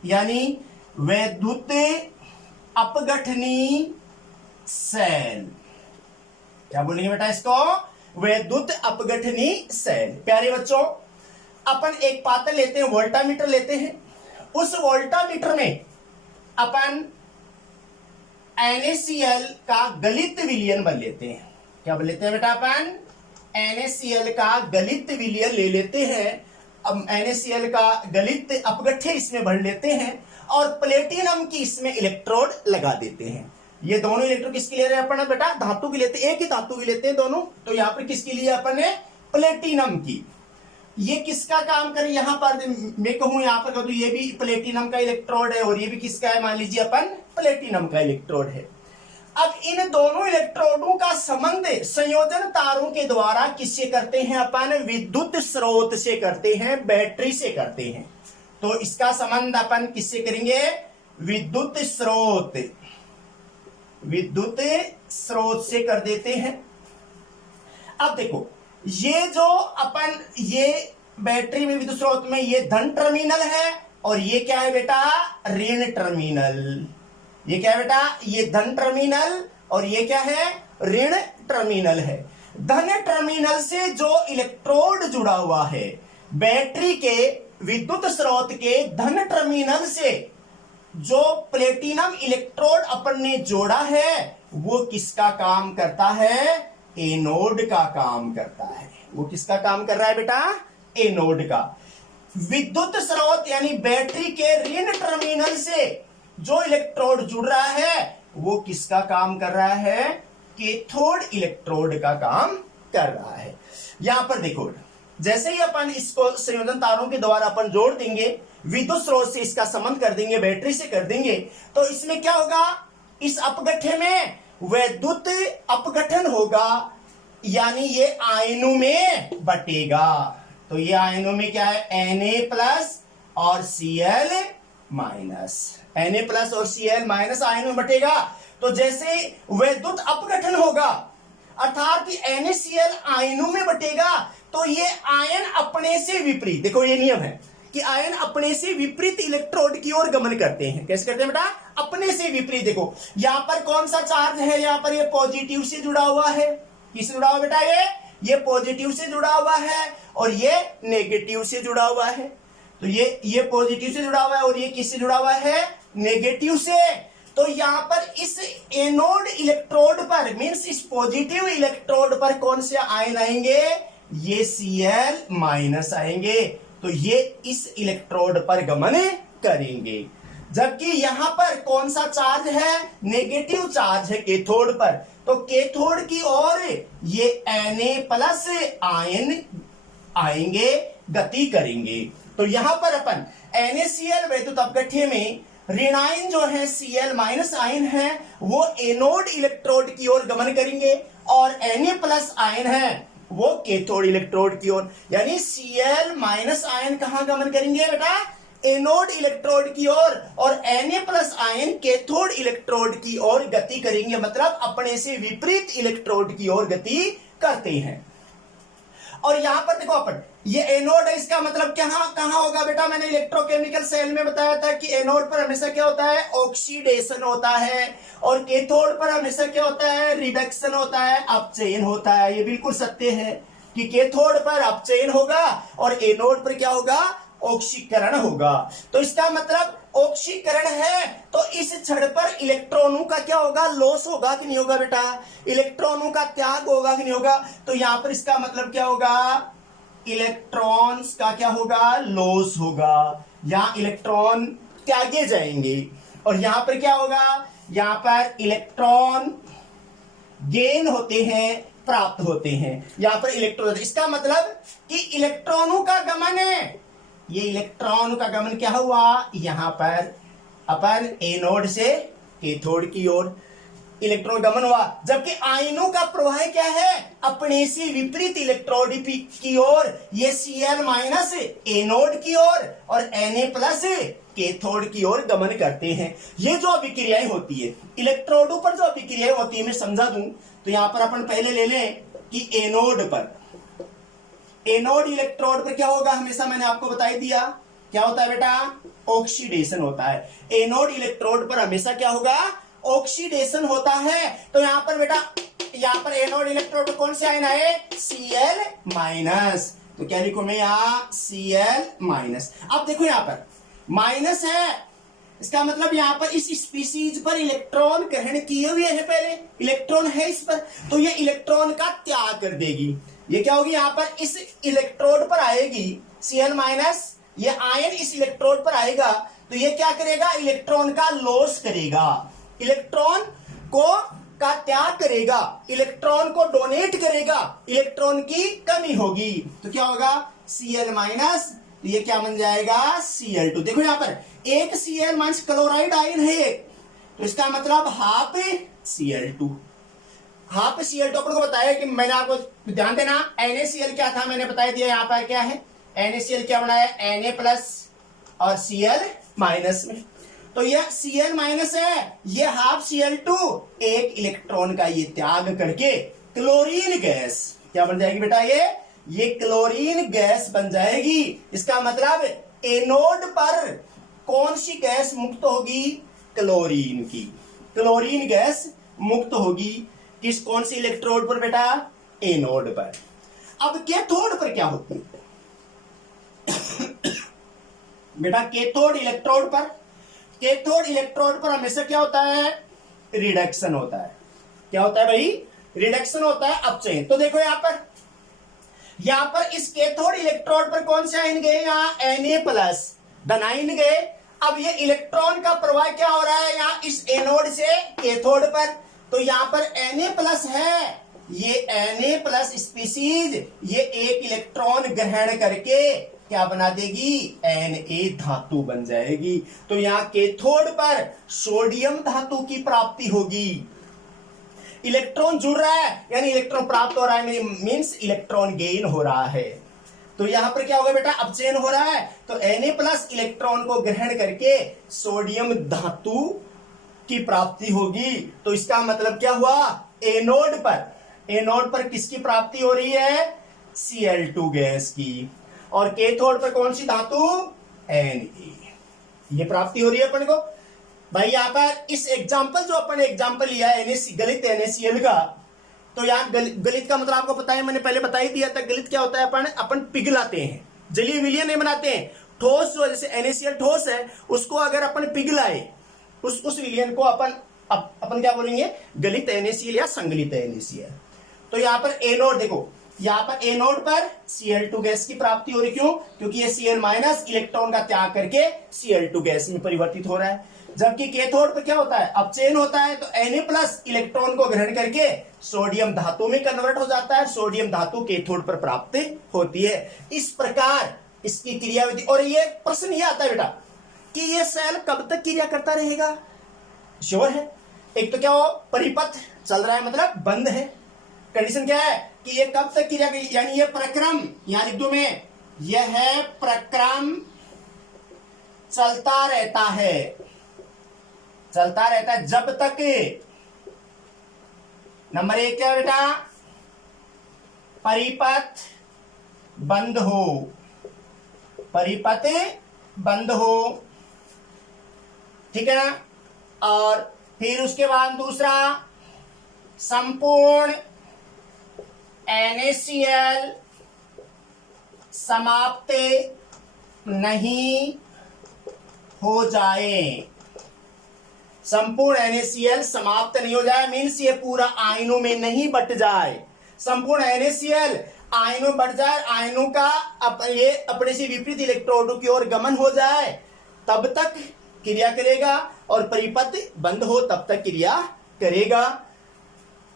यानी वैद्युत अपघटनी सेल, क्या बोलेंगे बेटा इसको, वैद्युत अपघटनी सेल। प्यारे बच्चों, अपन एक पात्र लेते हैं, वोल्टामीटर लेते हैं। उस वोल्टामीटर में अपन NaCl का गलित विलयन बन लेते हैं। क्या बन लेते हैं बेटा, अपन NaCl का गलित विलयन ले लेते हैं। अब NaCl का गलित अपघट्य इसमें भर लेते हैं और प्लेटिनम की इसमें इलेक्ट्रोड लगा देते हैं। ये दोनों इलेक्ट्रोड किसके लिए रहे अपन बेटा, धातु की लेते हैं, एक ही धातु की लेते हैं दोनों। तो यहाँ पर किसके लिए अपन ने, प्लेटिनम की। ये किसका काम करे, यहां पर मैं कहूं, यहां पर कहूं ये भी प्लेटिनम का इलेक्ट्रोड है और ये भी किसका है, मान लीजिए अपन प्लेटिनम का इलेक्ट्रोड है। अब इन दोनों इलेक्ट्रोडों का संबंध संयोजन तारों के द्वारा किससे करते हैं अपन, विद्युत स्रोत से करते हैं, बैटरी से करते हैं। तो इसका संबंध अपन किससे करेंगे, विद्युत स्रोत से कर देते हैं। अब देखो ये जो अपन, ये बैटरी में विद्युत स्रोत में ये धन टर्मिनल है और ये क्या है बेटा, ऋण टर्मिनल। ये क्या है बेटा, ये धन टर्मिनल और ये क्या है, ऋण टर्मिनल है। धन टर्मिनल से जो इलेक्ट्रोड जुड़ा हुआ है, बैटरी के विद्युत स्रोत के धन टर्मिनल से जो प्लेटिनम इलेक्ट्रोड अपन ने जोड़ा है वो किसका काम करता है, एनोड का काम करता है। वो किसका काम कर रहा है बेटा, एनोड का। विद्युत स्रोत यानी बैटरी के ऋण टर्मिनल से जो इलेक्ट्रोड जुड़ रहा है वो किसका काम कर रहा है, कैथोड इलेक्ट्रोड का काम कर रहा है। यहां पर देखो, जैसे ही अपन इसको संयोजन तारों के द्वारा अपन जोड़ देंगे, विद्युत स्रोत से इसका संबंध कर देंगे, बैटरी से कर देंगे, तो इसमें क्या होगा, इस अपघट्य में वैद्युत अपघटन होगा, यानी ये आयनों में बटेगा। तो ये आयनों में क्या है, Na प्लस और Cl माइनस, Na प्लस और Cl माइनस आयनों में बटेगा। तो जैसे वैद्युत अपघटन होगा अर्थात कि NaCl आयनों में बटेगा, तो ये आयन अपने से विपरीत, देखो ये नियम है कि आयन अपने से विपरीत इलेक्ट्रोड की ओर गमन करते हैं। कैसे करते हैं बेटा? अपने से विपरीत। देखो यहां पर कौन सा चार्ज है, यहां पर ये पॉजिटिव से जुड़ा हुआ है। किससे जुड़ा हुआ बेटा? ये पॉजिटिव से जुड़ा हुआ है और ये नेगेटिव से जुड़ा हुआ है। तो ये पॉजिटिव से जुड़ा हुआ है और ये किससे जुड़ा हुआ है? नेगेटिव से। तो यहां पर इस एनोड इलेक्ट्रोड पर मींस इस पॉजिटिव इलेक्ट्रोड पर कौन से आयन आएंगे? ये Cl माइनस आएंगे। तो ये इस इलेक्ट्रोड पर गमन करेंगे। जबकि यहां पर कौन सा चार्ज है? नेगेटिव चार्ज है कैथोड पर। तो कैथोड की ओर ये Na+ आयन आएंगे, गति करेंगे। तो यहां पर अपन NaCl वैद्युत अपघट्य में ऋणायन जो है Cl- आयन है वो एनोड इलेक्ट्रोड की ओर गमन करेंगे और Na+ आयन है वो कैथोड इलेक्ट्रोड की ओर। यानी Cl- आयन कहां गमन करेंगे बेटा? एनोड इलेक्ट्रोड की ओर और Na+ आयन कैथोड इलेक्ट्रोड की ओर गति करेंगे, मतलब अपने से विपरीत इलेक्ट्रोड की ओर गति करते हैं। और यहां पर देखो अपन ये एनोड है, इसका मतलब कहां होगा बेटा? मैंने इलेक्ट्रोकेमिकल सेल में बताया था कि एनोड पर हमेशा क्या होता है? ऑक्सीडेशन होता है और कैथोड पर हमेशा क्या होता है? रिडक्शन होता है, अपचयन होता है। ये बिल्कुल सत्य है कि कैथोड पर अपचयन होगा और एनोड पर क्या होगा? ऑक्सीकरण होगा। तो इसका मतलब ऑक्सीकरण है तो इस क्षण पर इलेक्ट्रॉनों का क्या होगा? लॉस होगा कि नहीं होगा बेटा? इलेक्ट्रॉनों का त्याग होगा कि नहीं होगा? तो यहां पर इसका मतलब क्या होगा? इलेक्ट्रॉन्स का क्या होगा? लॉस होगा। यहां इलेक्ट्रॉन त्यागे जाएंगे और यहां पर क्या होगा? यहां पर इलेक्ट्रॉन गेन होते हैं, प्राप्त होते हैं। यहां पर इलेक्ट्रॉन, इसका मतलब कि इलेक्ट्रॉनों का गमन है। ये इलेक्ट्रॉन का गमन क्या हुआ? यहां पर अपन एनोड से कैथोड की ओर इलेक्ट्रॉन गमन हुआ। जबकि आयनों का प्रवाह क्या है? अपने से विपरीत इलेक्ट्रोड की ओर। ये Cl- एनोड की ओर और Na+ कैथोड की ओर गमन करते हैं। ये जो अभिक्रियाएं होती है इलेक्ट्रोडों पर, जो अभिक्रियाएं होती है मैं समझा दूं तो यहां पर अपन पहले ले लें कि एनोड इलेक्ट्रोड पर क्या होगा? हमेशा मैंने आपको बता ही दिया क्या होता है बेटा? ऑक्सीडेशन होता है। एनोड इलेक्ट्रोड पर हमेशा क्या होगा? ऑक्सीडेशन होता है। तो यहां पर बेटा, यहां पर एनोड इलेक्ट्रोड पर कौन से आयन आए? Cl-। तो क्या लिखूं मैं यहां? Cl-। अब देखो यहां पर माइनस है, इसका मतलब यहां पर इस स्पीसीज पर इलेक्ट्रॉन ग्रहण किए हुए है, पहले इलेक्ट्रॉन है इस पर, तो ये इलेक्ट्रॉन का त्याग कर देगी। ये क्या होगी? यहां पर इस इलेक्ट्रोड पर आएगी Cl-, ये आयन इस इलेक्ट्रोड पर आएगा तो ये क्या करेगा? इलेक्ट्रॉन का लॉस करेगा, इलेक्ट्रॉन को का त्याग करेगा, इलेक्ट्रॉन को डोनेट करेगा, इलेक्ट्रॉन की कमी होगी तो क्या होगा? Cl-। तो ये क्या बन जाएगा? Cl2। देखो यहां पर एक Cl- क्लोराइड आयन है तो इसका मतलब हाफ Cl2। हाफ Cl2 अपन को बताया कि मैंने आपको ध्यान देना NaCl क्या था, मैंने बता दिया। यहां पर क्या है? NaCl क्या बनाया? Na+ और Cl- में। तो यह Cl- है, ये हाफ Cl2 एक इलेक्ट्रॉन का ये त्याग करके क्लोरीन गैस क्या बन जाएगी बेटा? ये क्लोरीन गैस बन जाएगी। इसका मतलब एनोड पर कौन सी गैस मुक्त होगी? क्लोरीन की। क्लोरीन गैस मुक्त होगी किस, कौन सी इलेक्ट्रोड पर बेटा? एनोड पर। अब कैथोड पर क्या होती है बेटा? कैथोड इलेक्ट्रोड पर हमेशा क्या होता है? रिडक्शन होता है। क्या होता है भाई? रिडक्शन होता है, अपचयन। तो देखो यहां पर इस कैथोड इलेक्ट्रोड पर कौन से आयन गए? यहां Na+ धनायन गए। अब ये इलेक्ट्रॉन का प्रवाह क्या हो रहा है? यहां इस एनोड से कैथोड पर। तो यहां पर Na+ है, ये Na+ स्पीसीज ये एक इलेक्ट्रॉन ग्रहण करके क्या बना देगी? Na धातु बन जाएगी। तो यहां कैथोड पर सोडियम धातु की प्राप्ति होगी। इलेक्ट्रॉन जुड़ रहा है यानी इलेक्ट्रॉन प्राप्त हो रहा है, मींस इलेक्ट्रॉन गेन हो रहा है। तो यहां पर क्या होगा बेटा? अपचयन हो रहा है तो Na+ इलेक्ट्रॉन को ग्रहण करके सोडियम धातु की प्राप्ति होगी। तो इसका मतलब क्या हुआ? एनोड पर किसकी प्राप्ति हो रही है? Cl2 गैस की। और कैथोड पर कौन सी धातु? Na, ये प्राप्ति हो रही है अपन को भाई। यहां पर इस एग्जाम्पल जो अपन एग्जाम्पल लिया है गलित NaCl का, तो यहाँ गलित का मतलब आपको पता है, मैंने पहले बता ही दिया था। गलित क्या होता है, अपन पिघलाते हैं, जलीय विलयन नहीं बनाते हैं। ठोस जो जैसे NaCl ठोस है, उसको अगर अपन पिघलाए, उस विलयन को अपन क्या बोलेंगे, गलित NaCl या संगलित NaCl। तो यहाँ पर एनोड देखो, यहाँ पर एनोड पर Cl2 गैस की प्राप्ति हो रही, क्यों? क्योंकि ये Cl माइनस इलेक्ट्रॉन का त्याग करके Cl2 गैस में परिवर्तित हो रहा है। जबकि कैथोड पर क्या होता है, अपचयन होता है, तो Na प्लस इलेक्ट्रॉन को ग्रहण करके सोडियम धातु में कन्वर्ट हो जाता है। सोडियम धातु कैथोड पर प्राप्त होती है। इस प्रकार इसकी क्रियाविधि। और ये प्रश्न ये आता है बेटा कि ये सेल कब तक क्रिया करता रहेगा? श्योर है, एक तो क्या हो, परिपथ चल रहा है मतलब बंद है। कंडीशन क्या है कि ये कब तक क्रिया करेगी, यानी ये प्रक्रम, यहां लिख दूं मैं, यह है प्रक्रम चलता रहता है, चलता रहता है जब तक, नंबर 1 क्या बेटा, परिपथ बंद हो, परिपथ बंद हो, ठीक है ना। और फिर उसके बाद दूसरा, संपूर्ण NaCl समाप्त नहीं हो जाए, संपूर्ण NaCl समाप्त नहीं हो जाए, मीन्स ये पूरा आयनों में नहीं बट जाए। संपूर्ण NaCl आयनों बढ़ जाए, आयनों का ये अपने से विपरीत इलेक्ट्रोडों की ओर गमन हो जाए, तब तक क्रिया करेगा, और परिपथ बंद हो तब तक क्रिया करेगा।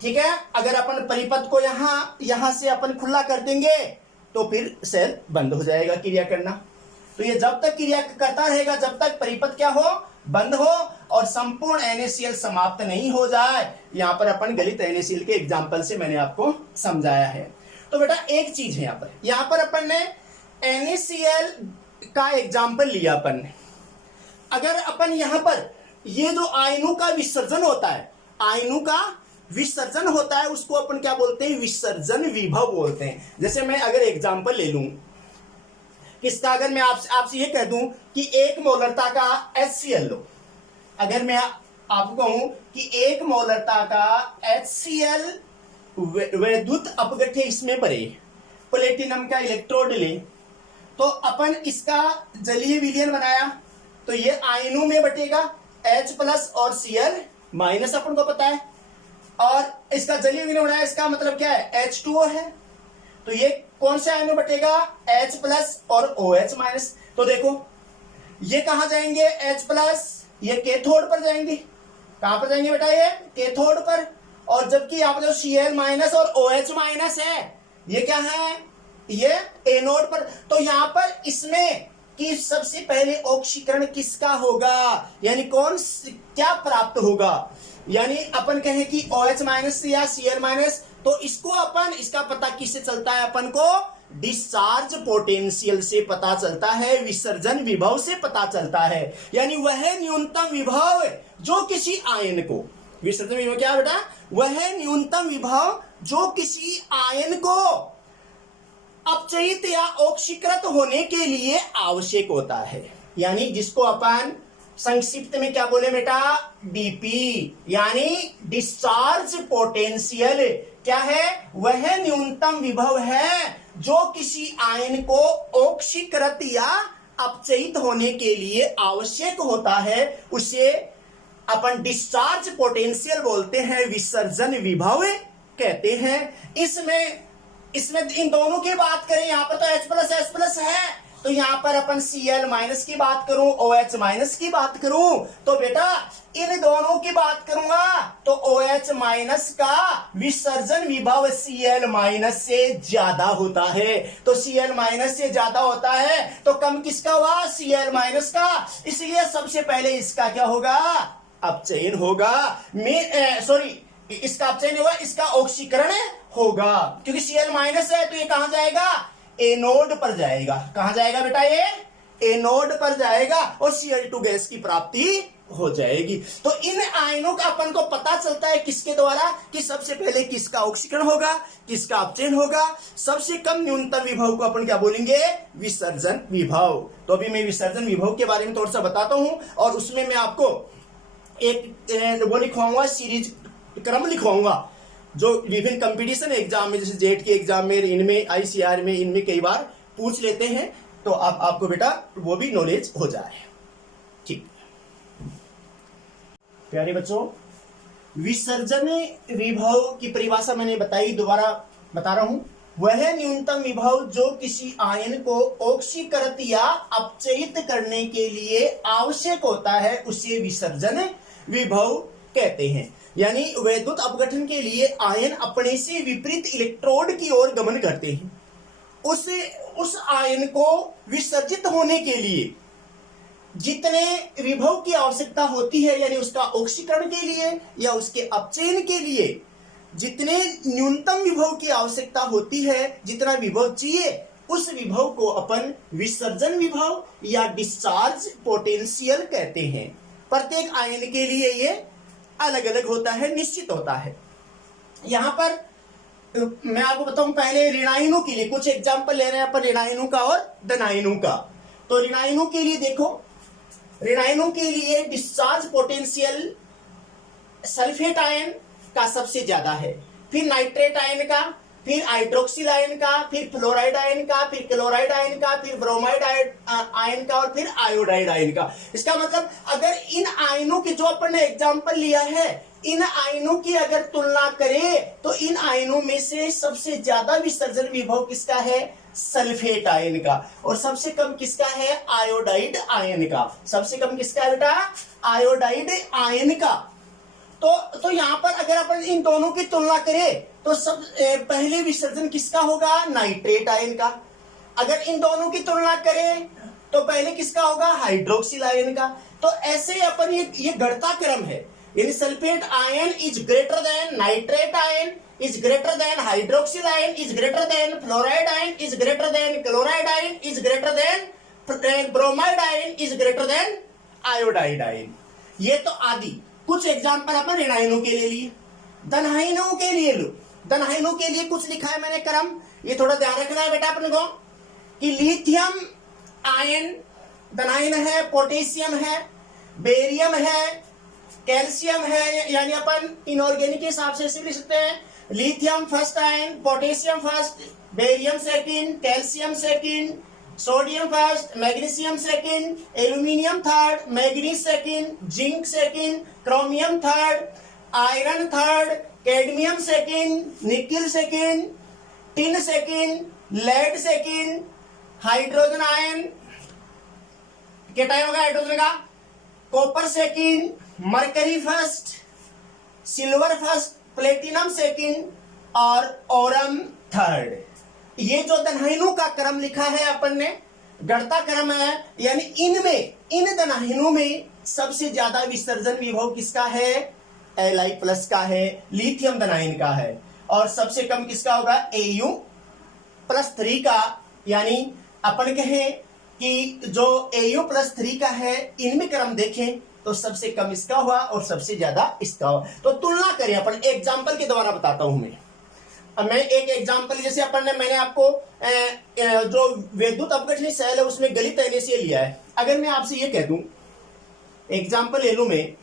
ठीक है, अगर अपन परिपथ को यहां से अपन खुला कर देंगे तो फिर सेल बंद हो जाएगा क्रिया करना। तो ये जब तक क्रिया करता रहेगा जब तक परिपथ क्या हो, बंद हो, और संपूर्ण NaCl समाप्त नहीं हो जाए। यहां पर अपन गलित NaCl के एग्जाम्पल से मैंने आपको समझाया है। तो बेटा एक चीज है, यहां पर अपन ने NaCl का एग्जाम्पल लिया अपन ने। अगर अपन यहां पर ये जो आयनों का विसर्जन होता है, आयनों का विसर्जन होता है, उसको अपन क्या बोलते हैं, विसर्जन विभव बोलते हैं। जैसे मैं अगर एग्जाम्पल ले लूं किसका, अगर मैं आपसे ये कह दूं कि 1 मोलरता का HCl लो, अगर मैं आपको कहूं कि 1 मोलरता का HCl वैद्युत अपघट्य इसमें भरे, प्लेटिनम का इलेक्ट्रोड ले, तो अपन इसका जलीय विलयन बनाया, तो ये आयनों में बटेगा, H प्लस और Cl माइनस अपन को पता है, और इसका जलीय विलयन बनाया, इसका मतलब क्या है, H2O है, तो ये कौन से आयनों बटेगा, H प्लस और OH माइनस। तो देखो ये कहां जाएंगे, H प्लस, ये कैथोड पर जाएंगे। कहां पर जाएंगे बेटा, ये कैथोड पर। और जबकि यहां पर जो Cl माइनस और OH माइनस है, ये क्या है, ये एनोड पर। तो यहां पर इसमें कि सबसे पहले ऑक्सीकरण किसका होगा, यानी क्या प्राप्त होगा, यानी अपन कहें कि OH माइनस या Cl माइनस, तो इसको अपन, इसका पता किससे चलता है, अपन को डिस्चार्ज पोटेंशियल से पता चलता है, विसर्जन विभव से पता चलता है। यानी वह न्यूनतम विभव जो किसी आयन को, विसर्जन विभव क्या बेटा, वह न्यूनतम विभव जो किसी आयन को अपचयित या ऑक्सीकृत होने के लिए आवश्यक होता है, यानी जिसको अपन संक्षिप्त में क्या बोले बेटा, डीपी, यानी डिस्चार्ज पोटेंशियल क्या है, वह न्यूनतम विभव है जो किसी आयन को ऑक्सीकृत या अपचयित होने के लिए आवश्यक होता है, उसे अपन डिस्चार्ज पोटेंशियल बोलते हैं, विसर्जन विभव कहते हैं। इसमें इन दोनों की बात करें, यहां पर तो H प्लस है, तो यहां पर अपन Cl माइनस की बात करूं, OH माइनस की बात करूं, तो बेटा इन दोनों की बात करूंगा तो OH माइनस का विसर्जन विभव Cl माइनस से ज्यादा होता है। तो Cl माइनस से ज्यादा होता है तो कम किसका हुआ, Cl माइनस का, इसलिए सबसे पहले इसका क्या होगा, अपचयन होगा, इसका अपचयन होगा, इसका ऑक्सीकरण होगा, क्योंकि Cl माइनस है तो ये कहां जाएगा, एनोड पर जाएगा। कहां जाएगा बेटा, ये एनोड पर जाएगा और Cl2 गैस की प्राप्ति हो जाएगी। तो इन आयनों का अपन को पता चलता है किसके द्वारा, कि सबसे पहले किसका ऑक्सीकरण होगा, किसका अपचयन होगा। सबसे कम न्यूनतम विभव को अपन क्या बोलेंगे, विसर्जन विभव। तो अभी मैं विसर्जन विभव के बारे में थोड़ा सा बताता हूं, और उसमें मैं आपको एक वो लिखवाऊंगा, सीरीज क्रम लिखवाऊंगा, जो विभिन्न कंपटीशन एग्जाम में, जैसे जेट के एग्जाम में, इनमें आईसीआर में, इनमें कई बार पूछ लेते हैं, तो आपको बेटा वो भी नॉलेज हो जाए। ठीक प्यारे बच्चों, विसर्जन विभव की परिभाषा मैंने बताई, दोबारा बता रहा हूं। वह न्यूनतम विभव जो किसी आयन को ऑक्सीकृत या अपचयित करने के लिए आवश्यक होता है, उसे विसर्जन विभव कहते हैं। यानी वैद्युत अपघटन के लिए आयन अपने से विपरीत इलेक्ट्रोड की ओर गमन करते हैं। उस आयन को विसर्जित होने के लिए जितने विभव की आवश्यकता होती है, यानी उसका ऑक्सीकरण के लिए या उसके अपचयन के लिए जितने न्यूनतम विभव की आवश्यकता होती है, जितना विभव चाहिए, उस विभव को अपन विसर्जन विभव या डिस्चार्ज पोटेंशियल कहते हैं। प्रत्येक आयन के लिए ये अलग अलग होता है, निश्चित होता है। यहां पर मैं आपको बताऊं, पहले ऋणायनों के लिए कुछ एग्जांपल ले रहे हैं अपन, ऋणायनों का और धनायनों का। तो ऋणायनों के लिए देखो, ऋणायनों के लिए डिस्चार्ज पोटेंशियल सल्फेट आयन का सबसे ज्यादा है, फिर नाइट्रेट आयन का, फिर हाइड्रोक्सिल आयन का, फिर फ्लोराइड आयन का, फिर क्लोराइड आयन का, फिर ब्रोमाइड आयन का, और फिर आयोडाइड आयन का। इसका मतलब अगर इन आयनों के जो अपन ने एग्जांपल लिया है, इन आयनों की अगर तुलना करें तो इन आयनों में से सबसे ज्यादा विसर्जन विभव किसका है, सल्फेट आयन का, और सबसे कम किसका है, आयोडाइड आयन का। सबसे कम किसका है बेटा, आयोडाइड आयन का। तो यहां पर अगर अपन इन दोनों की तुलना करें तो सब पहले विसर्जन किसका होगा, नाइट्रेट आयन का। अगर इन दोनों की तुलना करें तो पहले किसका होगा, हाइड्रोक्सिल आयन का। तो ऐसे अपन ये बढ़ता क्रम है, यानी sulphate ion is greater then nitrate ion, is greater then hydroxyl ion, is greater then fluoride ion, is greater then chloride ion, is greater then bromide ion, is greater then iodide ion. ये तो आदि कुछ example अपन ऋणायनों के लिए लिए। धनायनों के लिए लो, धनायनों के लिए कुछ लिखा है मैंने क्रम, ये थोड़ा ध्यान रखना है बेटा अपने को, कि लिथियम आयन धनायन है, पोटेशियम है, बेरियम है, कैल्शियम है, यानी अपन इनऑर्गेनिक के हिसाब से लिख सकते हैं, lithium first ion, potassium first, barium second, calcium second, sodium first, magnesium second, aluminium third, manganese second, zinc second, chromium third, iron third, cadmium second, nickel second, tin second, lead second, hydrogen ion, cation होगा hydrogen का, copper second, mercury first, silver first, platinum second और aurum third. ये जो धनायनों का क्रम लिखा है अपन ने, गढ़ता क्रम है, यानी इनमें, इन धनायनों में सबसे ज्यादा विसर्जन विभव किसका है, Li प्लस का है, लिथियम धनायन का है, और सबसे कम किसका होगा, Au+3 का। यानी अपन कहें कि जो Au+3 का है, इनमें क्रम देखें तो सबसे कम इसका हुआ और सबसे ज्यादा इसका हुआ। तो तुलना करें अपन, एग्जाम्पल के द्वारा बताता हूं मैं। अब मैं एक एग्जाम्पल, जैसे अपन ने, मैंने आपको जो विद्युत अपघटन सेल है उसमें गलित NaCl लिया है। अगर मैं आपसे ये कह दूं, एग्जाम्पल ले लूं मैं,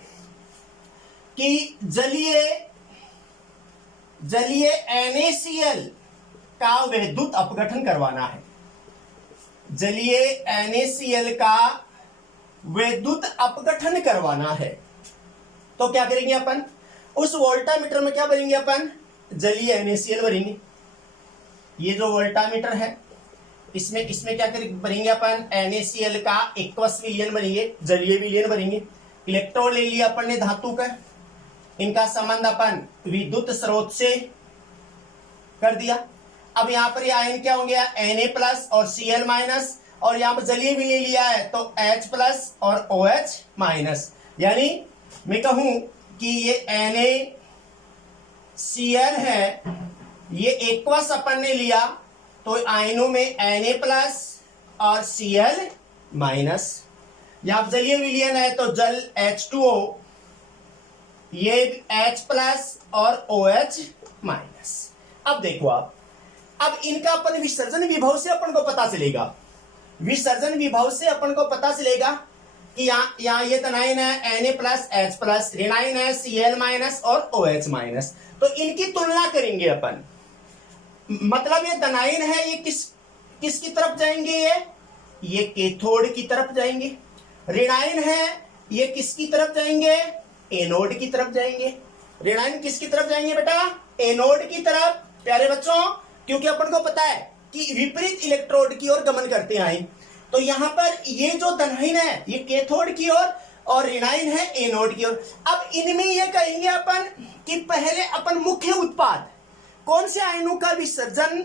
कि जलीय NaCl का विद्युत अपघटन करवाना है, जलीय NaCl का विद्युत अपघटन करवाना है, तो क्या करेंगे अपन, उस वोल्टामीटर में क्या भरेंगे अपन, जलीय NaCl भरेंगे। ये जो वोल्टामीटर है, इसमें क्या भरेंगे अपन, NaCl का एक्वस विलयन भरेंगे, जलीय विलयन भरेंगे। इलेक्ट्रोड ले लिया अपन ने धातु का, इनका संबंध अपन विद्युत स्रोत से कर दिया। अब यहां पर ये आयन क्या हो गया, Na+ और Cl-, और यहां पर जलीय भी ले लिया है तो H+ और OH-। यानी मैं कहूं कि ये NaCl है, ये एक्वस अपन ने लिया तो आयनों में Na+ और Cl-। यहां जलीय विलयन है तो जल H2O, ये H प्लस और OH माइनस। अब देखो आप, अब इनका अपन विसर्जन विभव से अपन को पता चलेगा, विसर्जन विभव से अपन को पता चलेगा कि यहाँ ये तनाइन है Na प्लस H प्लस, ऋणाइन है Cl माइनस और OH माइनस, तो इनकी तुलना करेंगे अपन। मतलब ये तनाइन है, ये किसकी तरफ जाएंगे, ये कैथोड की तरफ जाएंगे। ऋणाइन है, ये किसकी तरफ जाएंगे, एनोड की तरफ जाएंगे। ऋणाइन किसकी तरफ जाएंगे बेटा, एनोड की तरफ, प्यारे बच्चों, क्योंकि अपन को पता है कि विपरीत इलेक्ट्रोड की ओर गमन करते हैं। तो यहां पर ये जो धनाइन है ये कैथोड की ओर और ऋणाइन है एनोड की ओर। अब इनमें ये कहेंगे अपन कि पहले अपन मुख्य उत्पाद कौन से आयनों का विसर्जन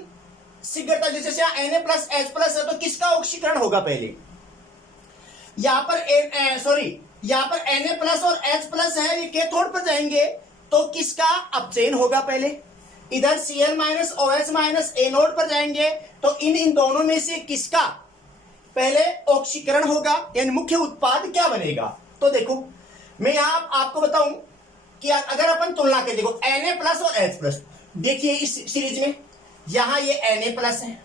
शीघ्रता, जैसे Na प्लस H प्लस है तो किसका ऑक्सीकरण होगा पहले, यहां पर यहां पर Na प्लस और H प्लस है, ये कैथोड पर जाएंगे तो किसका अपचयन होगा पहले। इधर Cl minus OH minus anode पर जाएंगे तो इन दोनों में से किसका पहले ऑक्सीकरण होगा, यानी मुख्य उत्पाद क्या बनेगा। तो देखो मैं यहां आपको बताऊं कि अगर अपन तुलना करें, देखो Na प्लस और H प्लस, देखिए इस सीरीज में यहां ये Na प्लस है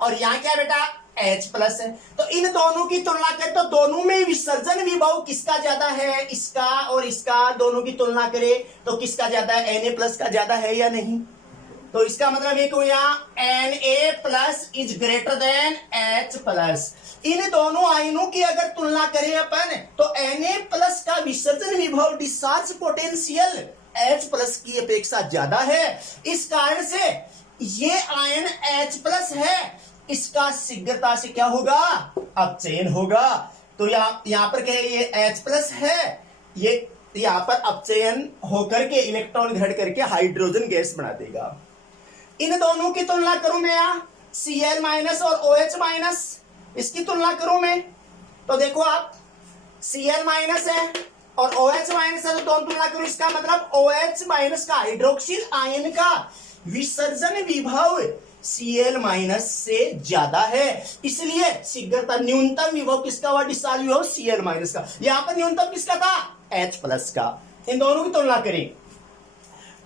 और यहां क्या बेटा H प्लस है, तो इन दोनों की तुलना करें तो दोनों में विसर्जन विभव किसका ज्यादा है, इसका और इसका, दोनों की तुलना करें तो किसका ज्यादा है, Na प्लस का ज्यादा है या नहीं। तो इसका मतलब ये को यहाँ Na plus is greater than H plus. इन दोनों आयनों की अगर तुलना करें अपन तो Na प्लस का विसर्जन विभव डिस्चार्ज पोटेंशियल H प्लस की अपेक्षा ज्यादा है। इस कारण से ये आयन H प्लस है, इसका शीघ्रता से क्या होगा, अपचयन होगा। तो यहां पर क्या है, ये H प्लस है, ये यहां पर अपचयन होकर के इलेक्ट्रॉन ग्रहण करके हाइड्रोजन गैस बना देगा। इन दोनों की तुलना करूं मैं, यहां Cl माइनस और OH माइनस, इसकी तुलना करूं मैं तो देखो आप Cl माइनस है और OH माइनस है, तो दोनों तुलना करूं, इसका मतलब OH माइनस का हाइड्रोक्सिल आयन का विसर्जन विभव Cl माइनस से ज्यादा है, इसलिए शीघ्रता न्यूनतम विभव किसका हुआ, डिस्चार्ज विभव Cl माइनस का। यहां पर न्यूनतम किसका था, H प्लस का। इन दोनों की तुलना करें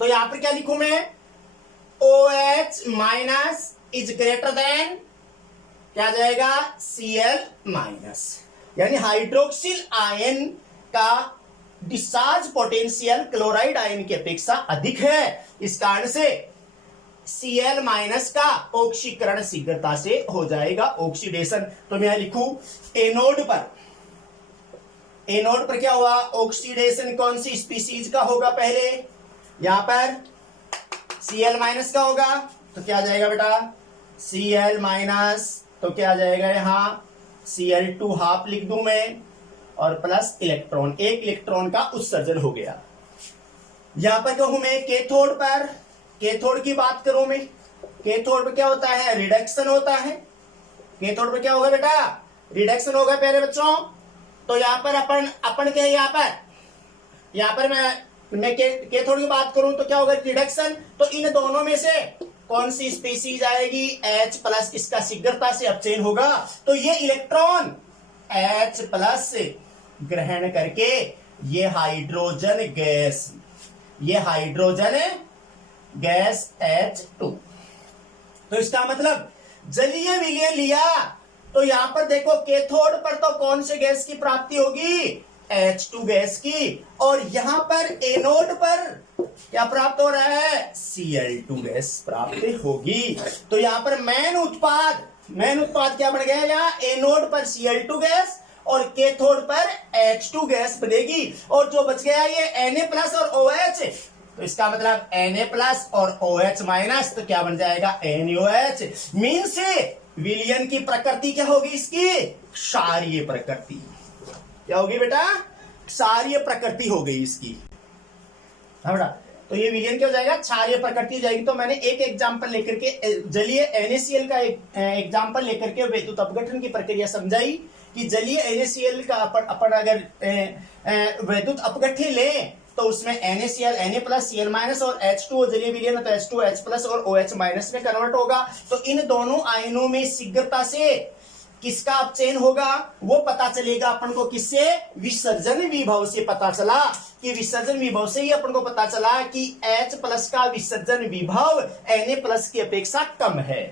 तो यहां पर क्या लिखूं मैं, OH minus is greater then क्या जाएगा, Cl माइनस, यानी हाइड्रोक्सिल आयन का डिस्चार्ज पोटेंशियल क्लोराइड आयन की अपेक्षा अधिक है। इस कारण से Cl माइनस का ऑक्सीकरण शीघ्रता से हो जाएगा, ऑक्सीडेशन। तो मैं यहां लिखूं एनोड पर क्या हुआ, ऑक्सीडेशन कौन सी स्पीसीज का होगा पहले, यहां पर Cl माइनस का होगा, तो क्या जाएगा बेटा Cl माइनस, तो क्या जाएगा यहां Cl2 हाफ लिख दूं मैं और प्लस इलेक्ट्रॉन, एक इलेक्ट्रॉन का उत्सर्जन हो गया। यहां पर कहूं मैं कैथोड की बात करूं मैं, कैथोड पर क्या होता है, रिडक्शन होता है। कैथोड पर क्या होगा बेटा, रिडक्शन होगा प्यारे बच्चों। तो यहां पर अपन क्या, यहां पर मैं कैथोड की बात करूं तो क्या होगा, रिडक्शन। तो इन दोनों में से कौन सी स्पीसीज आएगी, H प्लस, इसका शीघ्रता से अपचयन होगा। तो ये इलेक्ट्रॉन H प्लस ग्रहण करके ये हाइड्रोजन गैस H2। तो इसका मतलब जलीय विलयन लिया तो यहां पर देखो कैथोड पर तो कौन से गैस की प्राप्ति होगी, H2 गैस की, और यहां पर एनोड पर क्या प्राप्त हो रहा है, Cl2 गैस प्राप्त होगी। तो यहां पर मेन उत्पाद क्या बन गया, यहाँ एनोड पर Cl2 गैस और कैथोड पर H2 गैस बनेगी, और जो बच गया ये Na प्लस और OH, तो इसका मतलब Na प्लस और OH माइनस, तो क्या बन जाएगा NaOH। मीन से विलयन की प्रकृति क्या होगी, इसकी क्षारीय प्रकृति। क्या होगी बेटा, क्षारीय प्रकृति हो गई इसकी। हाँ बेटा, तो ये विलयन क्या हो जाएगा, क्षारीय प्रकृति हो जाएगी। तो मैंने एक एग्जांपल लेकर के जलीय NaCl का एक एग्जांपल लेकर के वैद्युत अपघटन की प्रक्रिया समझाई कि जलीय NaCl का अपन अगर वैद्युत अपघटन लें तो उसमें NaCl, Na plus, Cl minus और H2O जलीय विलयन है तो H2H प्लस और OH माइनस में कन्वर्ट होगा। तो इन दोनों आयनों में शीघ्रता से किसका अपचयन होगा वो पता चलेगा अपन को किससे, विसर्जन विभव से पता चला कि विसर्जन विभव से ही अपन को पता चला कि H प्लस का विसर्जन विभव Na प्लस की अपेक्षा कम है।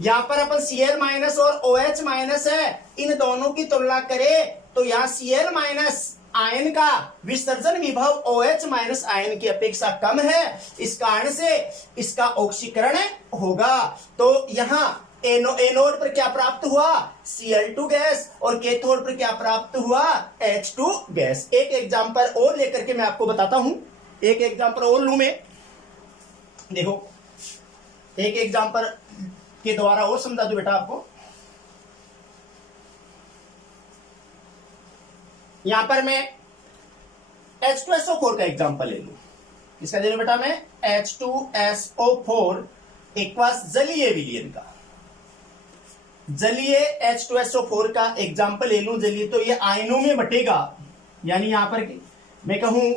यहां पर अपन Cl माइनस और OH माइनस है, इन दोनों की तुलना करें तो यहां Cl माइनस आयन का विसर्जन विभव OH माइनस आयन की अपेक्षा कम है, इस कारण से इसका ऑक्सीकरण होगा। तो यहां एनोड पर क्या प्राप्त हुआ, Cl2 गैस, और कैथोड पर क्या प्राप्त हुआ, H2 गैस। एक एग्जांपल और लेकर के मैं आपको बताता हूं, एक एग्जांपल और लूं मैं, देखो एक एग्जांपल के द्वारा और समझा दूं बेटा आपको। यहां पर मैं H2SO4 का एग्जांपल ले लूं, इसका दे लूं बेटा मैं H2SO4 इक्वल्स जलीय विलयन का, जलीय H2SO4 का एग्जांपल ले लूं जलीय, तो ये आयनों में बटेगा, यानी यहां पर मैं कहूं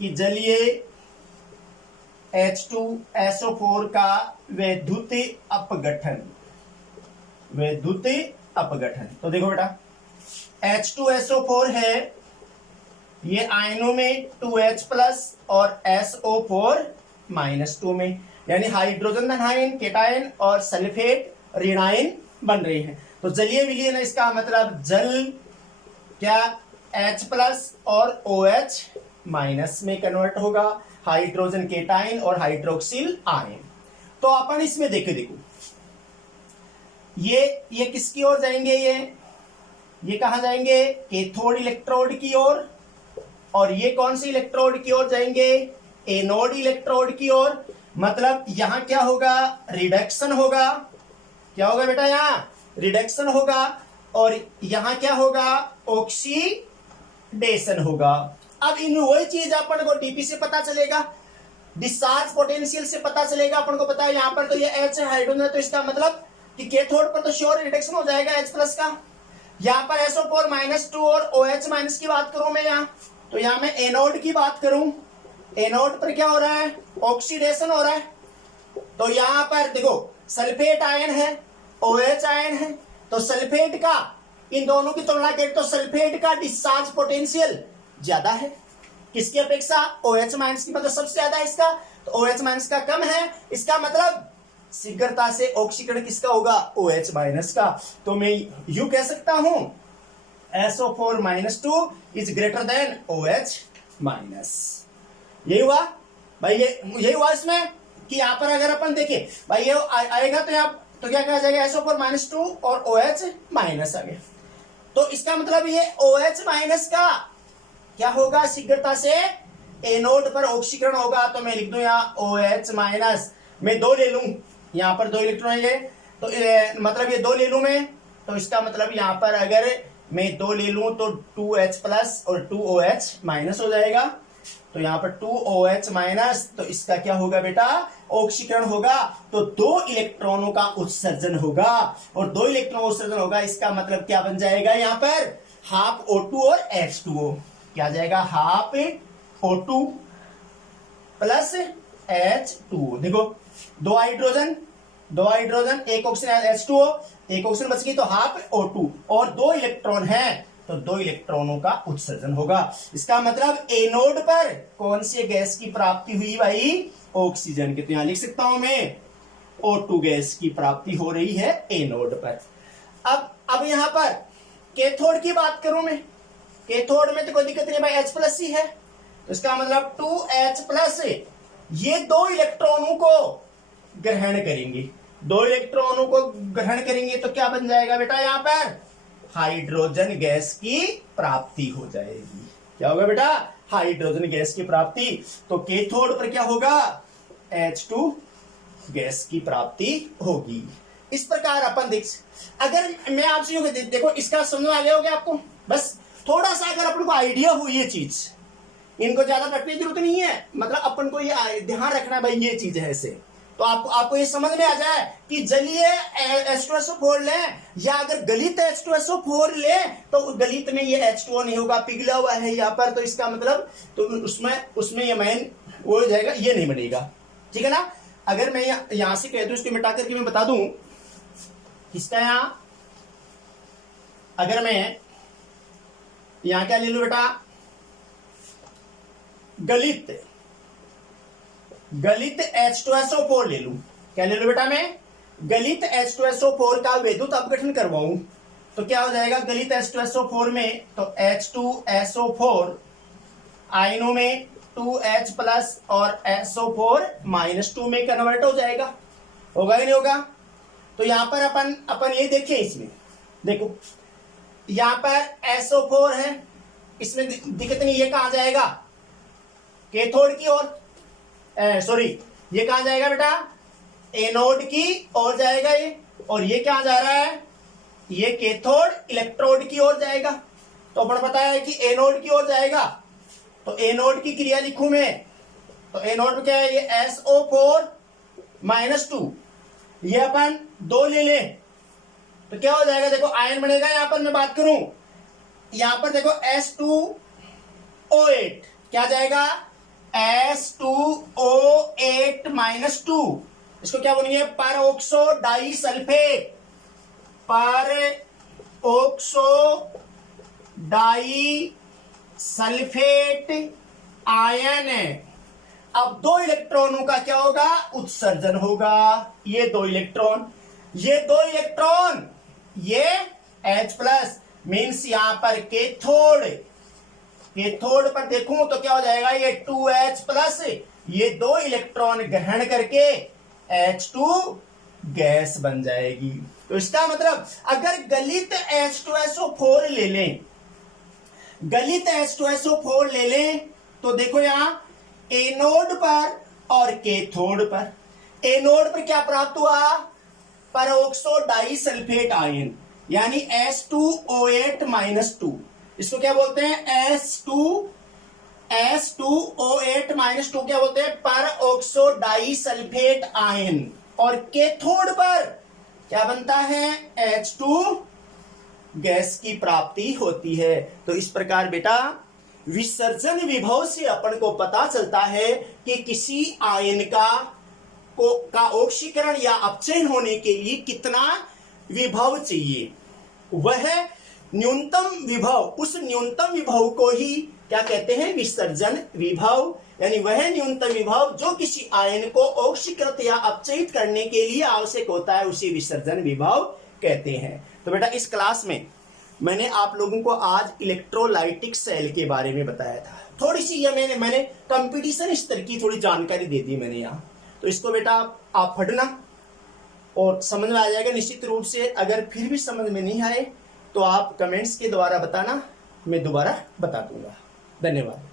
कि जलीय H2SO4 का वैद्युत अपघटन, वैद्युत अपघटन। तो देखो बेटा H2SO4 है, ये आयनों में 2H प्लस और SO4 माइनस 2 में, यानी हाइड्रोजन धनायन, केटायन और सल्फेट ऋणायन बन रहे हैं। तो जलीय विलयन है, इसका मतलब जल क्या H प्लस और OH माइनस में कन्वर्ट होगा, हाइड्रोजन केटायन और हाइड्रोक्सिल आयन। तो अपन इसमें देखो ये किसकी ओर जाएंगे, ये कहां जाएंगे, कैथोड इलेक्ट्रोड की ओर, और ये कौन सी इलेक्ट्रोड की ओर जाएंगे, एनोड इलेक्ट्रोड की ओर। मतलब यहां क्या होगा, रिडक्शन होगा, क्या होगा बेटा, यहां रिडक्शन होगा, और यहां क्या होगा, ऑक्सीडेशन होगा। अब इन वही चीज अपन को डीपी से पता चलेगा, डिस्चार्ज पोटेंशियल से पता चलेगा। अपन को पता है यहां पर तो ये H हाइड्रोजन है, तो इसका मतलब कि कैथोड पर तो श्योर रिडक्शन हो जाएगा H प्लस का। यहां पर SO4 माइनस 2 और OH माइनस की बात करूं मैं यहां, तो यहां मैं एनोड की बात करूं, एनोड पर क्या हो रहा है, ऑक्सीडेशन हो रहा है। तो यहां पर देखो सल्फेट आयन है, OH आयन है, तो सल्फेट का इन दोनों की तुलना करें तो सल्फेट का डिस्चार्ज पोटेंशियल ज्यादा है किसकी अपेक्षा, OH माइनस की, मतलब सबसे ज्यादा है इसका, तो OH माइनस का कम है, इसका मतलब शीघ्रता से ऑक्सीकरण किसका होगा, OH माइनस का। तो मैं यू कह सकता हूं SO4 minus 2 is greater then OH minus. यही हुआ भाई, यही हुआ इसमें कि यहां पर अगर अपन देखें भाई ये आएगा तो यहां तो क्या कहा जाएगा, SO4 माइनस 2 और OH माइनस आ गया। तो इसका मतलब ये OH माइनस का क्या होगा, शीघ्रता से एनोड पर ऑक्सीकरण होगा। तो मैं लिख दूं यहाँ OH माइनस, मैं 2 ले लूं, यहां पर 2 इलेक्ट्रॉन है, तो मतलब ये 2 ले लूं मैं, तो इसका मतलब यहां पर अगर मैं 2 ले लूं तो 2H प्लस और 2OH माइनस हो जाएगा। तो यहां पर 2OH माइनस, तो इसका क्या होगा बेटा, ऑक्सीकरण होगा। तो 2 इलेक्ट्रॉनों का उत्सर्जन होगा, और 2 इलेक्ट्रॉन उत्सर्जन होगा, इसका मतलब क्या बन जाएगा, यहां पर हाफ O2 और H2O, क्या जाएगा, हाफ O2 प्लस H2O। देखो 2 हाइड्रोजन, एक ऑक्सीजन H2O, एक ऑक्सीजन बच गई, तो हाफ O2 और 2 इलेक्ट्रॉन है, तो 2 इलेक्ट्रॉनों का उत्सर्जन होगा। इसका मतलब एनोड पर कौन से गैस की प्राप्ति हुई भाई, ऑक्सीजन की। तो यहां लिख सकता हूं मैं O2 गैस की प्राप्ति हो रही है एनोड पर। अब यहां पर कैथोड की बात करूं मैं, कैथोड में तो कोई दिक्कत नहीं भाई, H प्लस ही है, तो इसका मतलब 2H प्लस, ये 2 इलेक्ट्रॉनों को ग्रहण करेंगे, 2 इलेक्ट्रॉनों को ग्रहण करेंगे, तो क्या बन जाएगा बेटा, यहां पर हाइड्रोजन गैस की प्राप्ति हो जाएगी। क्या होगा बेटा, हाइड्रोजन गैस की प्राप्ति। तो कैथोड पर क्या होगा, H2 गैस की प्राप्ति होगी। इस प्रकार अपन देख, अगर मैं आपसे देखो इसका समझ आ गया होगा आपको, बस थोड़ा सा अगर अपन को आइडिया हो ये चीज, इनको ज्यादा रटने की जरूरत नहीं है, मतलब अपन को ये ध्यान रखना है भाई ये चीज है ऐसे, तो आपको ये समझ में आ जाए कि जलीय H2SO4 लें या अगर गलित H2SO4 लें, तो गलित में ये H2O नहीं होगा, पिघला हुआ है यहाँ पर, तो इसका मतलब तो उसमें ये मैन वो हो जाएगा, ये नहीं बनेगा, ठीक है ना। अगर मैं यहां से कह दूं, इसको मिटा करके मैं बता दूं, इसका यहां अगर मैं यहां क्या ले लू बेटा, गलित H2SO4 ले लू। क्या ले लू बेटा, मैं गलित H2SO4 का विद्युत अपघटन करवाऊं तो क्या हो जाएगा, गलित H2SO4 में तो H2SO4 आयनों में 2H प्लस और SO4 -2 में कन्वर्ट हो जाएगा, होगा ही नहीं होगा। तो यहां पर अपन ये देखें, इसमें देखो यहां पर SO4 है, इसमें दिक्कत नहीं, ये कहां जाएगा, कैथोड की ओर, सॉरी ये कहां जाएगा बेटा, एनोड की ओर जाएगा ये, और ये क्या जा रहा है, ये कैथोड इलेक्ट्रोड की ओर जाएगा। तो अपन पता है कि एनोड की ओर जाएगा, तो एनोड की क्रिया लिखूं मैं, तो एनोड में क्या है, ये SO4 -2, ये अपन 2 ले ले तो क्या हो जाएगा, देखो आयन बनेगा, यहां पर मैं बात करूं, यहां पर देखो H2O8 क्या जाएगा, H2O8 -2, इसको क्या बोलेंगे, पर ऑक्सो डाई सल्फेट, पर ऑक्सो डाई सल्फेट आयन है। अब 2 इलेक्ट्रॉनों का क्या होगा, उत्सर्जन होगा, ये 2 इलेक्ट्रॉन, ये 2 इलेक्ट्रॉन, ये H प्लस मीन्स यहां पर कैथोड पर देखूं तो क्या हो जाएगा, ये 2H प्लस, ये 2 इलेक्ट्रॉन ग्रहण करके H2 गैस बन जाएगी। तो इसका मतलब अगर गलित H2SO4 ले लें, गलित H2SO4 ले लें तो देखो यहां एनोड पर और कैथोड पर, एनोड पर क्या प्राप्त हुआ, परऑक्सो डाई सल्फेट आयन यानी H2O8 -2, इसको क्या बोलते हैं, H2O8 -2 क्या बोलते हैं, परऑक्सो डाई सल्फेट आयन। और कैथोड पर क्या बनता है, H2 गैस की प्राप्ति होती है। तो इस प्रकार बेटा विसर्जन विभव से अपन को पता चलता है कि किसी आयन का ऑक्सीकरण या अपचयन होने के लिए कितना विभव चाहिए, वह न्यूनतम विभव, उस न्यूनतम विभव को ही क्या कहते हैं, विसर्जन विभव, यानी वह न्यूनतम विभव जो किसी आयन को ऑक्सीकृत या अपचयित करने के लिए आवश्यक होता है, उसे विसर्जन विभव कहते हैं। तो बेटा इस क्लास में मैंने आप लोगों को आज इलेक्ट्रोलाइटिक सेल के बारे में बताया था, थोड़ी सी ये मैंने कंपटीशन स्तर की थोड़ी जानकारी दे दी मैंने यहाँ। तो इसको बेटा आप पढ़ना और समझ में आ जाएगा निश्चित रूप से। अगर फिर भी समझ में नहीं आए तो आप कमेंट्स के द्वारा बताना, मैं दोबारा बता दूंगा। धन्यवाद।